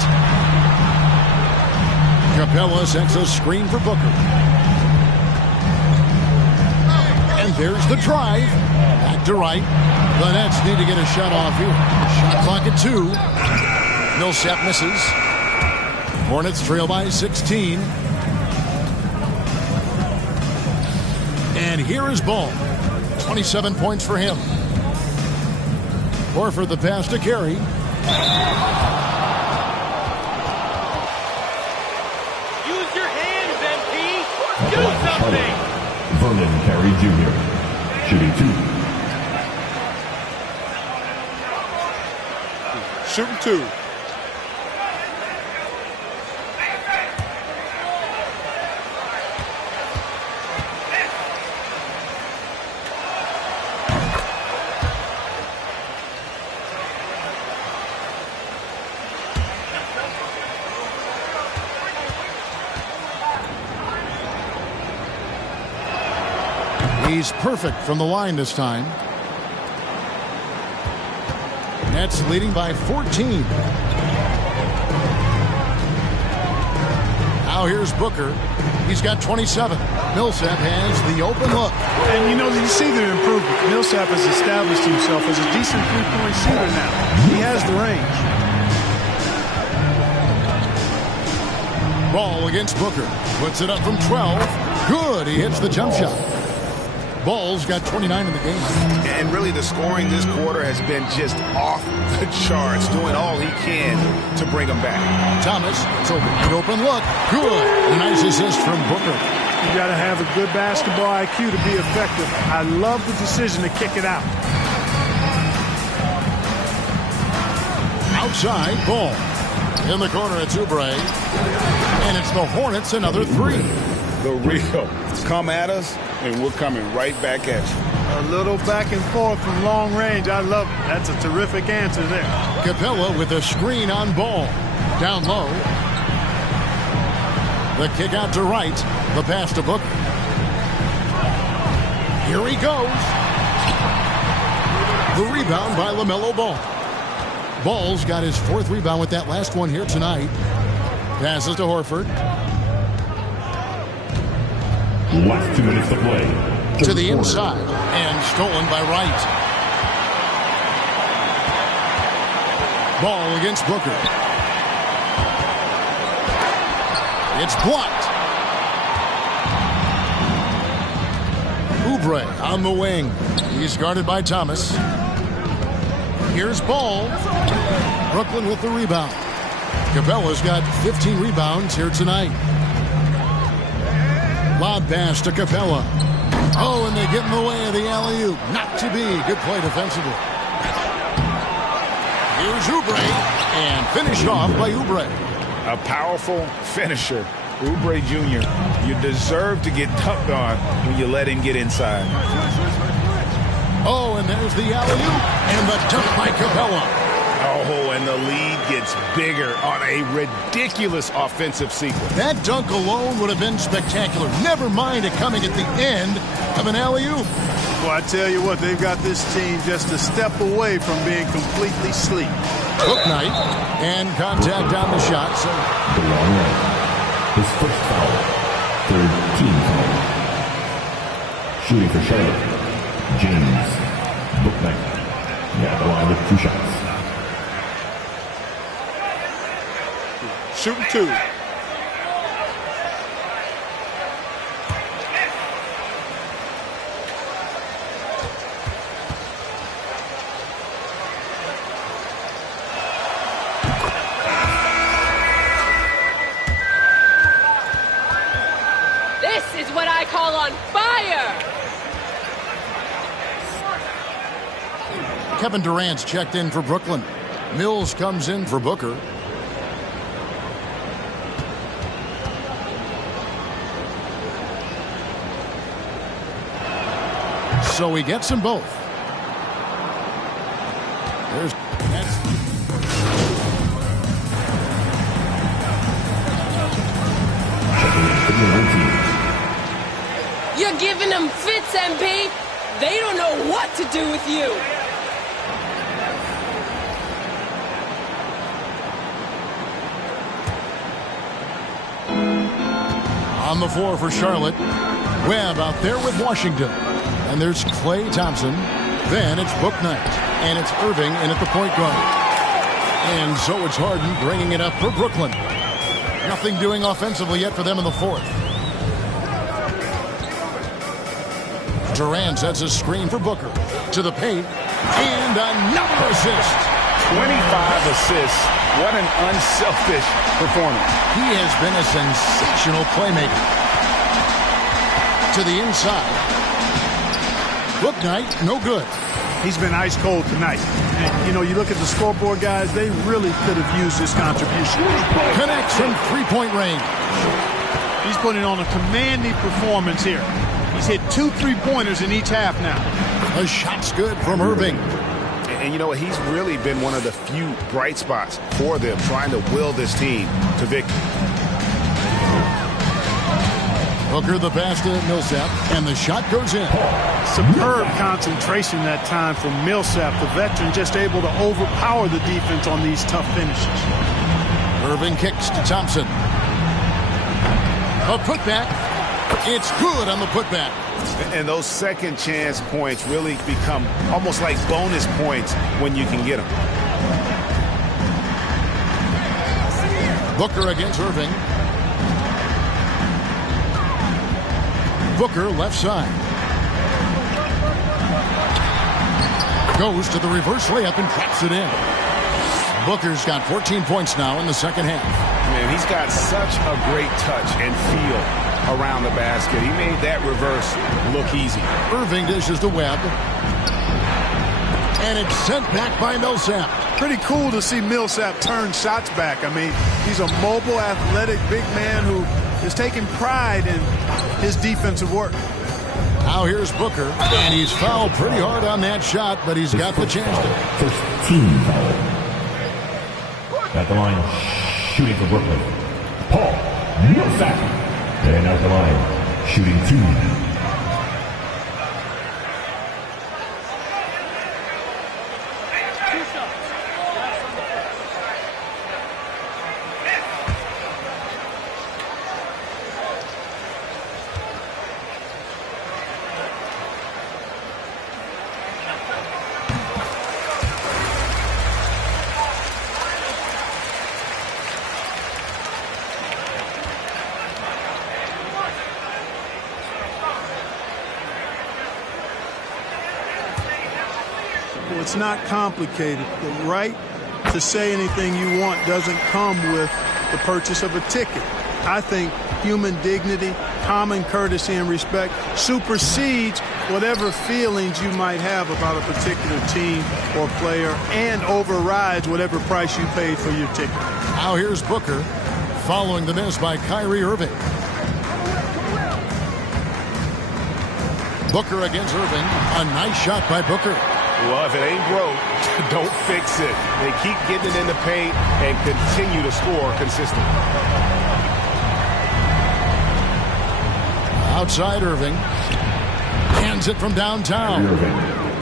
Capella sends a screen for Booker. And there's the drive. Back to right. The Nets need to get a shot off here. Shot clock at 2. Millsap misses. Hornets trail by 16. And here is Ball. 27 points for him. Horford the pass to Carey. Use your hands, MP. Do something. Vernon Carey Jr. Shooting 2. Shooting 2. He's perfect from the line this time. Nets leading by 14. Now here's Booker. He's got 27. Millsap has the open look. And, you know, you see the improvement. Millsap has established himself as a decent three-point shooter now. He has the range. Ball against Booker. Puts it up from 12. Good. He hits the jump shot. Ball's got 29 in the game. And really the scoring this quarter has been just off the charts, doing all he can to bring them back. Thomas, it's a wide open look. Good. A nice assist from Booker. You got to have a good basketball IQ to be effective. I love the decision to kick it out. Outside, Ball. In the corner, it's Oubre. And it's the Hornets, another 3. The real. Come at us, and we're coming right back at you. A little back and forth from long range. I love it. That's a terrific answer there. Capella with a screen on ball. Down low. The kick out to right. The pass to Booker. Here he goes. The rebound by LaMelo Ball. Ball's got his 4th rebound with that last one here tonight. Passes to Horford. Last 2 minutes to play. To the inside. And stolen by Wright. Ball against Booker. It's blocked. Oubre on the wing. He's guarded by Thomas. Here's Ball. Brooklyn with the rebound. Capella's got 15 rebounds here tonight. Lob pass to Capella. Oh, and they get in the way of the alley-oop. Not to be. Good play defensively. Here's Oubre. And finished off by Oubre. A powerful finisher. Oubre Jr., you deserve to get dunked on when you let him get inside. Oh, and there's the alley-oop. And the dunk by Capella. Oh, and the lead gets bigger on a ridiculous offensive sequence. That dunk alone would have been spectacular. Never mind it coming at the end of an alley-oop. Well, I tell you what, they've got this team just a step away from being completely asleep. Hook night and contact on the shot. So his first foul. 3rd team foul. Shooting for Charlotte. James Bouknight. At the line with 2 shots. Shooting 2. This is what I call on fire. Kevin Durant's checked in for Brooklyn. Mills comes in for Booker. So he gets them both. There's You're giving them fits, MP. They don't know what to do with you. on the floor for Charlotte. Webb out there with Washington. And there's Klay Thompson. Then it's Bouknight. And it's Irving in at the point guard. And so it's Harden bringing it up for Brooklyn. Nothing doing offensively yet for them in the fourth. Durant sets a screen for Booker. To the paint. And another assist. 25 assists. What an unselfish performance. He has been a sensational playmaker. To the inside. Bouknight, no good. He's been ice cold tonight. And, you know, you look at the scoreboard, guys, they really could have used his contribution. Connects from three-point range. He's putting on a commanding performance here. He's hit 2 3-pointers in each half now. The shot's good from Irving. And you know what? He's really been one of the few bright spots for them, trying to will this team to victory. Booker the pass to Millsap, and the shot goes in. Superb concentration that time from Millsap, the veteran, just able to overpower the defense on these tough finishes. Irving kicks to Thompson. A putback. It's good on the putback. And those second chance points really become almost like bonus points when you can get them. Booker against Irving. Booker left side. Goes to the reverse layup and traps it in. Booker's got 14 points now in the second half. Man, he's got such a great touch and feel around the basket. He made that reverse look easy. Irving dishes to Webb. And it's sent back by Millsap. Pretty cool to see Millsap turn shots back. I mean, he's a mobile, athletic, big man who is taking pride in his defensive work. Now here's Booker, and he's fouled pretty hard on that shot, but he's got the chance to. First team foul. At the line, shooting for Brooklyn, Paul Millsap. And at the line, shooting 2. Well, it's not complicated. The right to say anything you want doesn't come with the purchase of a ticket. I think human dignity, common courtesy, and respect supersedes whatever feelings you might have about a particular team or player and overrides whatever price you paid for your ticket. Now here's Booker, following the miss by Kyrie Irving. Booker against Irving. A nice shot by Booker. Well, if it ain't broke, don't fix it. They keep getting it in the paint and continue to score consistently. Outside Irving. Hands it from downtown.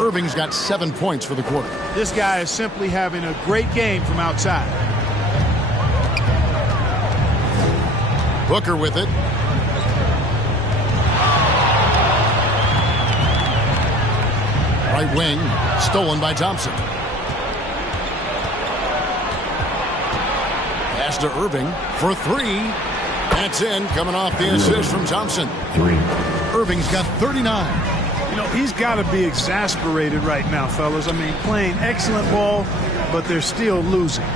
Irving's got 7 points for the quarter. This guy is simply having a great game from outside. Booker with it. Right wing, stolen by Thompson. Pass to Irving for 3. That's in, coming off the assist from Thompson. 3. Irving's got 39. You know, he's got to be exasperated right now, fellas. I mean, playing excellent ball, but they're still losing.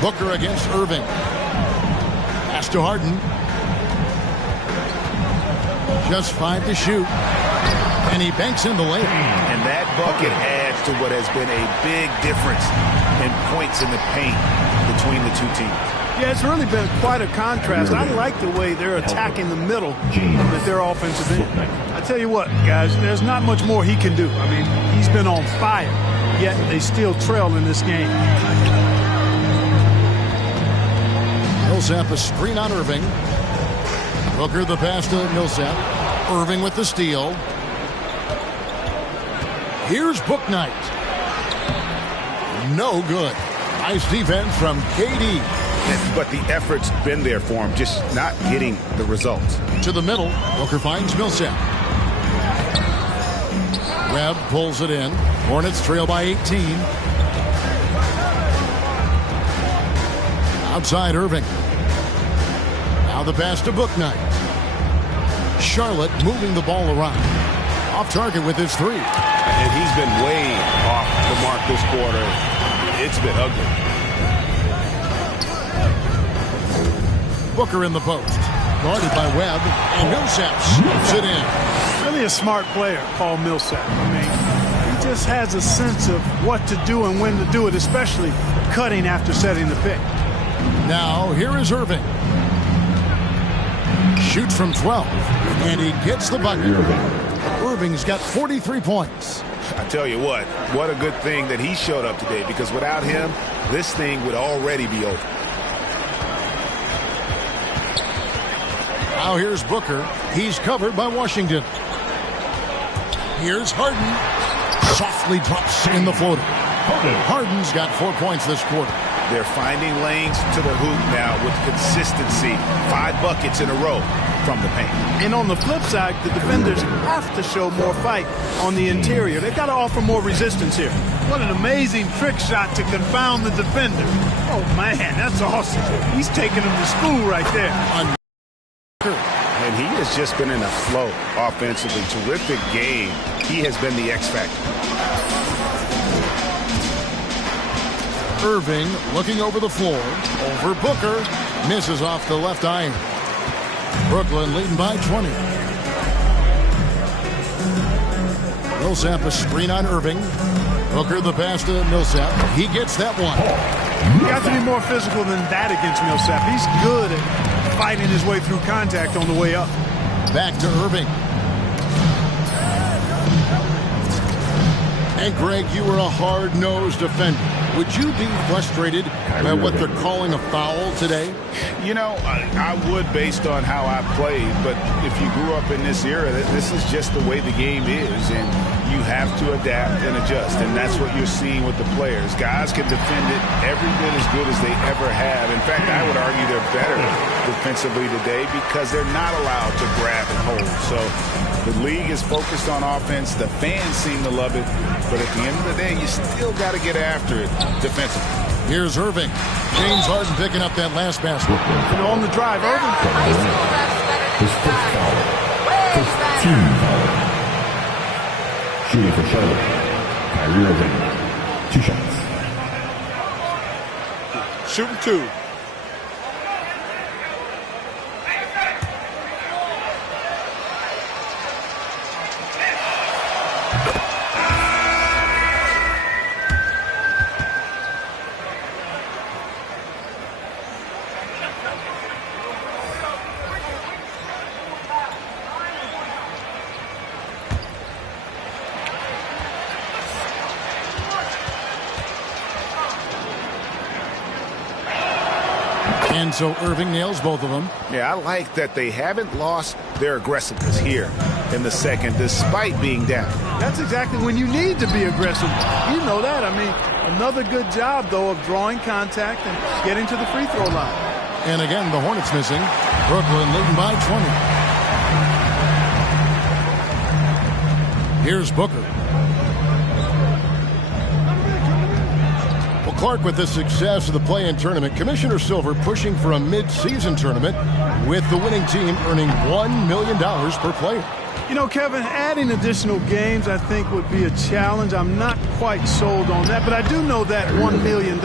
Booker against Irving. Pass to Harden. Just 5 to shoot. And he banks in the layup. And that bucket adds to what has been a big difference in points in the paint between the two teams. Yeah, it's really been quite a contrast. I like the way they're attacking the middle with their offensive end. I tell you what, guys, there's not much more he can do. I mean, he's been on fire, yet they still trail in this game. Millsap a screen on Irving. Booker the pass to Millsap. Irving with the steal. Here's Bouknight. No good. Nice defense from KD. But the effort's been there for him, just not getting the results. To the middle, Booker finds Millsap. Webb pulls it in. Hornets trail by 18. Outside Irving. Now the pass to Bouknight. Charlotte moving the ball around. Off target with his 3. And he's been way off the mark this quarter. It's been ugly. Booker in the post. Guarded by Webb. And Millsap slips it in. Really a smart player, Paul Millsap. I mean, he just has a sense of what to do and when to do it, especially cutting after setting the pick. Now, here is Irving. Shoots from 12. And he gets the bucket. Irving's got 43 points. I tell you what a good thing that he showed up today, because without him, this thing would already be over. Now here's Booker. He's covered by Washington. Here's Harden. Softly drops in the floater. Harden's got 4 points this quarter. They're finding lanes to the hoop now with consistency. 5 buckets in a row from the paint. And on the flip side, the defenders have to show more fight on the interior. They've got to offer more resistance here. What an amazing trick shot to confound the defender. Oh, man, that's awesome. He's taking him to school right there. And he has just been in a flow offensively. Terrific game. He has been the X factor. Irving looking over the floor. Over Booker. Misses off the left iron. Brooklyn leading by 20. Millsap a screen on Irving. Booker the pass to Millsap. He gets that one. You have to be more physical than that against Millsap. He's good at fighting his way through contact on the way up. Back to Irving. And Greg, you were a hard-nosed defender. Would you be frustrated by what they're calling a foul today? You know, I would based on how I played, but if you grew up in this era, this is just the way the game is, and you have to adapt and adjust, and that's what you're seeing with the players. Guys can defend it every bit as good as they ever have. In fact, I would argue they're better defensively today because they're not allowed to grab and hold. So the league is focused on offense. The fans seem to love it, but at the end of the day, you still got to get after it defensively. Here's Irving. James Harden picking up that last basket. And on the drive, Irving. His first foul. First team foul. Shooting for Charlotte. Kyrie Irving. 2 shots. Shooting 2. And so Irving nails both of them. Yeah, I like that they haven't lost their aggressiveness here in the second, despite being down. That's exactly when you need to be aggressive. You know that. I mean, another good job, though, of drawing contact and getting to the free throw line. And again, the Hornets missing. Brooklyn leading by 20. Here's Booker. Well, Clark, with the success of the play-in tournament, Commissioner Silver pushing for a mid-season tournament with the winning team earning $1 million per player. You know, Kevin, adding additional games I think would be a challenge. I'm not quite sold on that, but I do know that $1 million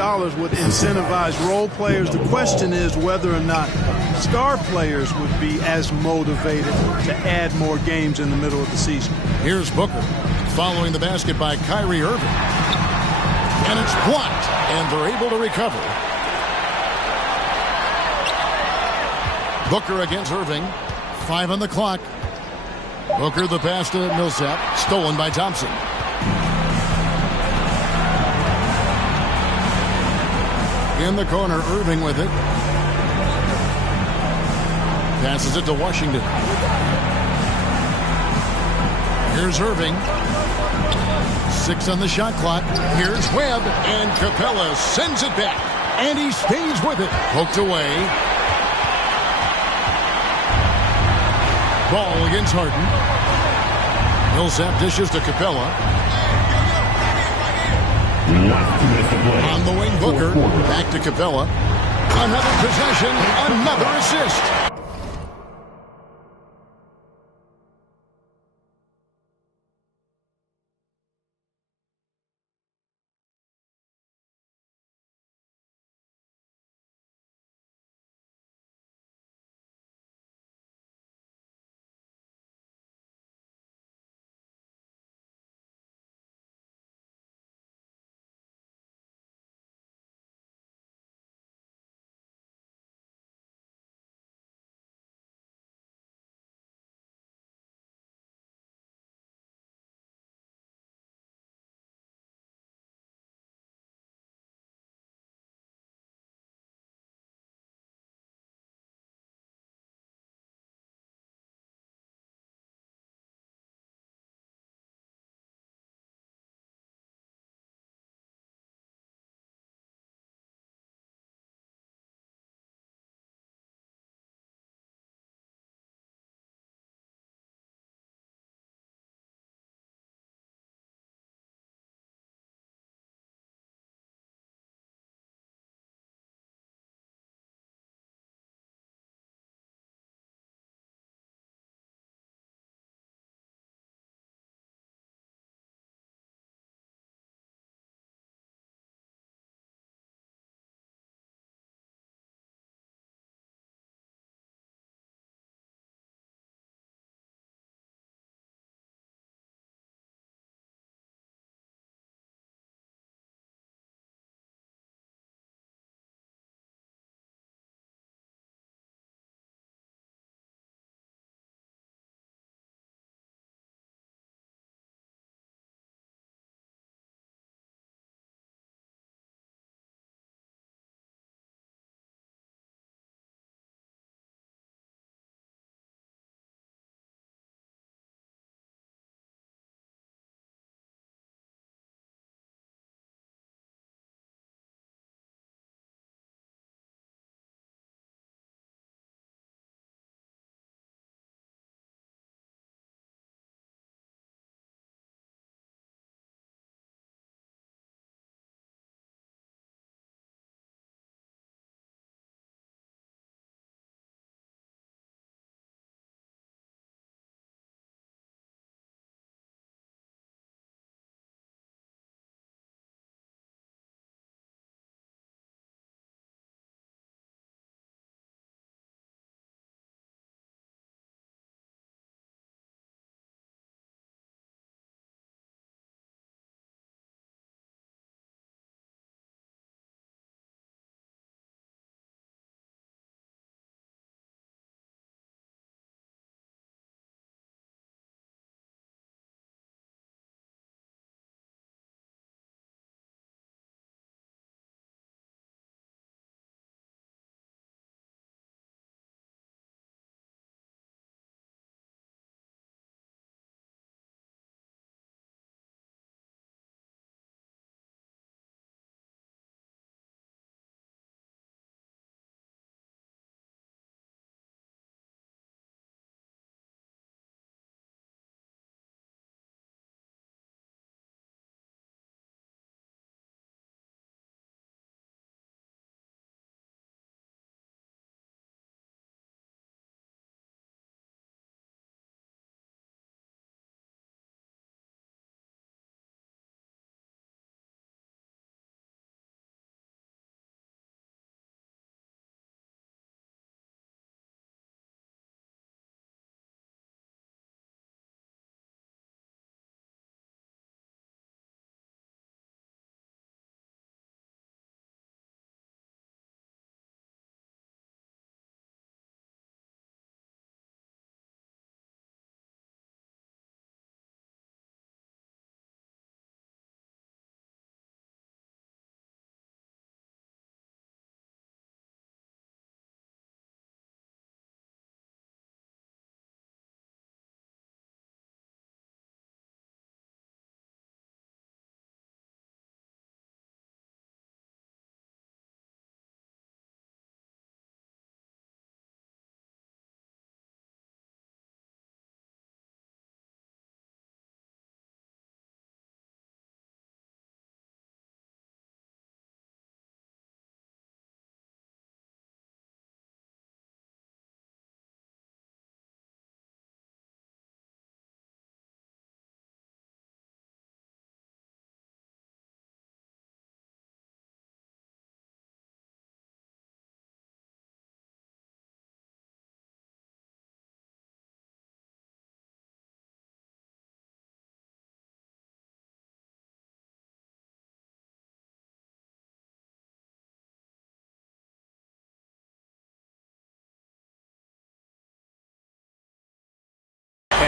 would incentivize role players. The question is whether or not star players would be as motivated to add more games in the middle of the season. Here's Booker following the basket by Kyrie Irving. And it's blocked, and they're able to recover. Booker against Irving. 5 on the clock. Booker the pass to Millsap. Stolen by Thompson. In the corner, Irving with it. Passes it to Washington. Here's Irving. 6 on the shot clock. Here's Webb, and Capella sends it back. And he stays with it. Poked away. Ball against Harden. Millsap dishes to Capella. On the wing, Booker. Back to Capella. Another possession, another assist.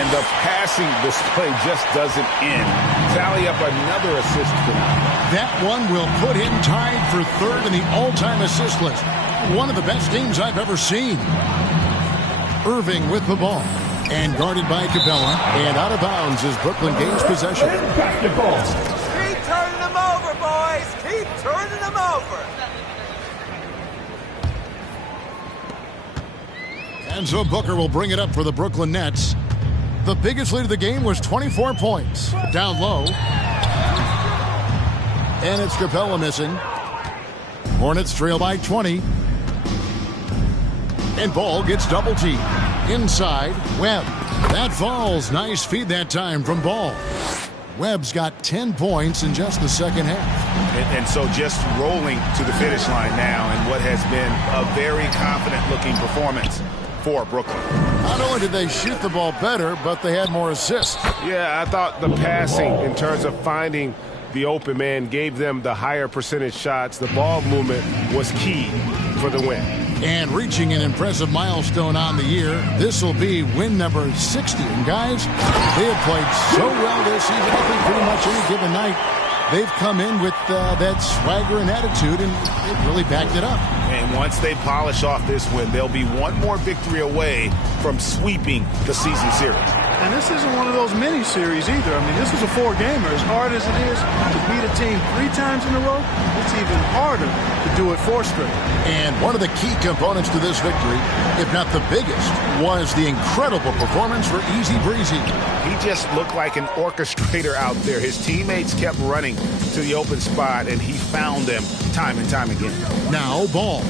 And the passing display just doesn't end. Tally up another assist tonight. That one will put him tied for third in the all-time assist list. One of the best games I've ever seen. Irving with the ball. And guarded by Capella. And out of bounds as Brooklyn gains possession. Basketball. Keep turning them over, boys. Keep turning them over. And so Booker will bring it up for the Brooklyn Nets. The biggest lead of the game was 24 points. Down low. And it's Capella missing. Hornets trail by 20. And Ball gets double teamed. Inside, Webb. That falls. Nice feed that time from Ball. Webb's got 10 points in just the second half. And so just rolling to the finish line now in what has been a very confident-looking performance for Brooklyn. Not only did they shoot the ball better, but they had more assists. Yeah, I thought the passing in terms of finding the open man gave them the higher percentage shots. The ball movement was key for the win. And reaching an impressive milestone on the year, this will be win number 60. And guys, they have played so well this season. I think pretty much any given night, they've come in with that swagger and attitude, and they've really backed it up. And once they polish off this win, they'll be one more victory away from sweeping the season series. And this isn't one of those mini series either. I mean, this is a 4-gamer. As hard as it is to beat a team 3 times in a row, it's even harder to do it 4 straight. And one of the key components to this victory, if not the biggest, was the incredible performance for Easy Breezy. He just looked like an orchestrator out there. His teammates kept running to the open spot, and he found them time and time again. Now Ball,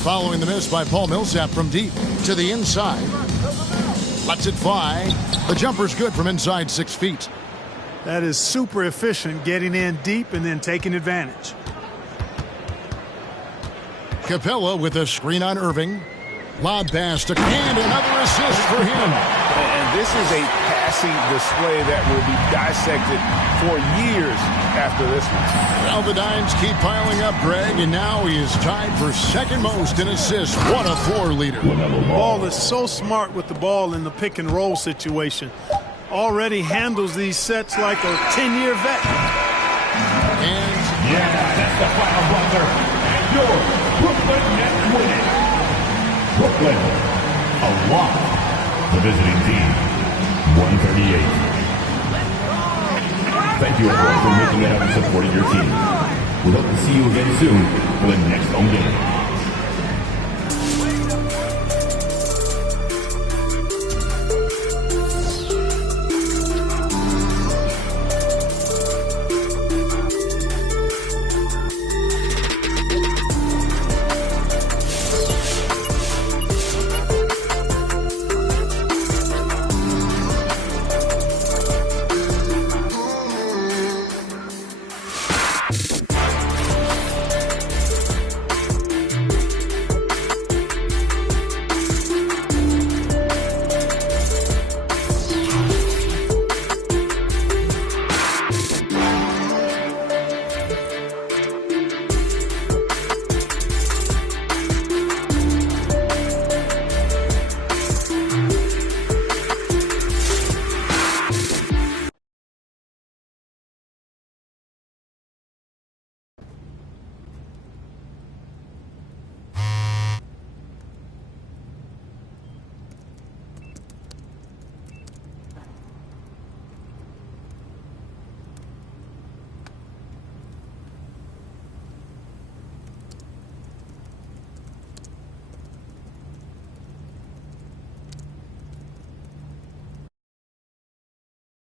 following the miss by Paul Millsap from deep to the inside. Lets it fly. The jumper's good from inside 6 feet. That is super efficient, getting in deep and then taking advantage. Capella with a screen on Irving. Lob pass to and another assist for him. And this is a passing display that will be dissected for years after this one. Well, the dimes keep piling up, Greg, and now he is tied for second most in assists. What a floor leader. Ball is so smart with the ball in the pick and roll situation. Already handles these sets like a 10-year vet. And Yeah, that's the final buzzer. And your Brooklyn Nets win it. Brooklyn, a lot. The visiting team, 138. Thank you, everyone, for making it out and supporting your team. We hope to see you again soon for the next home game.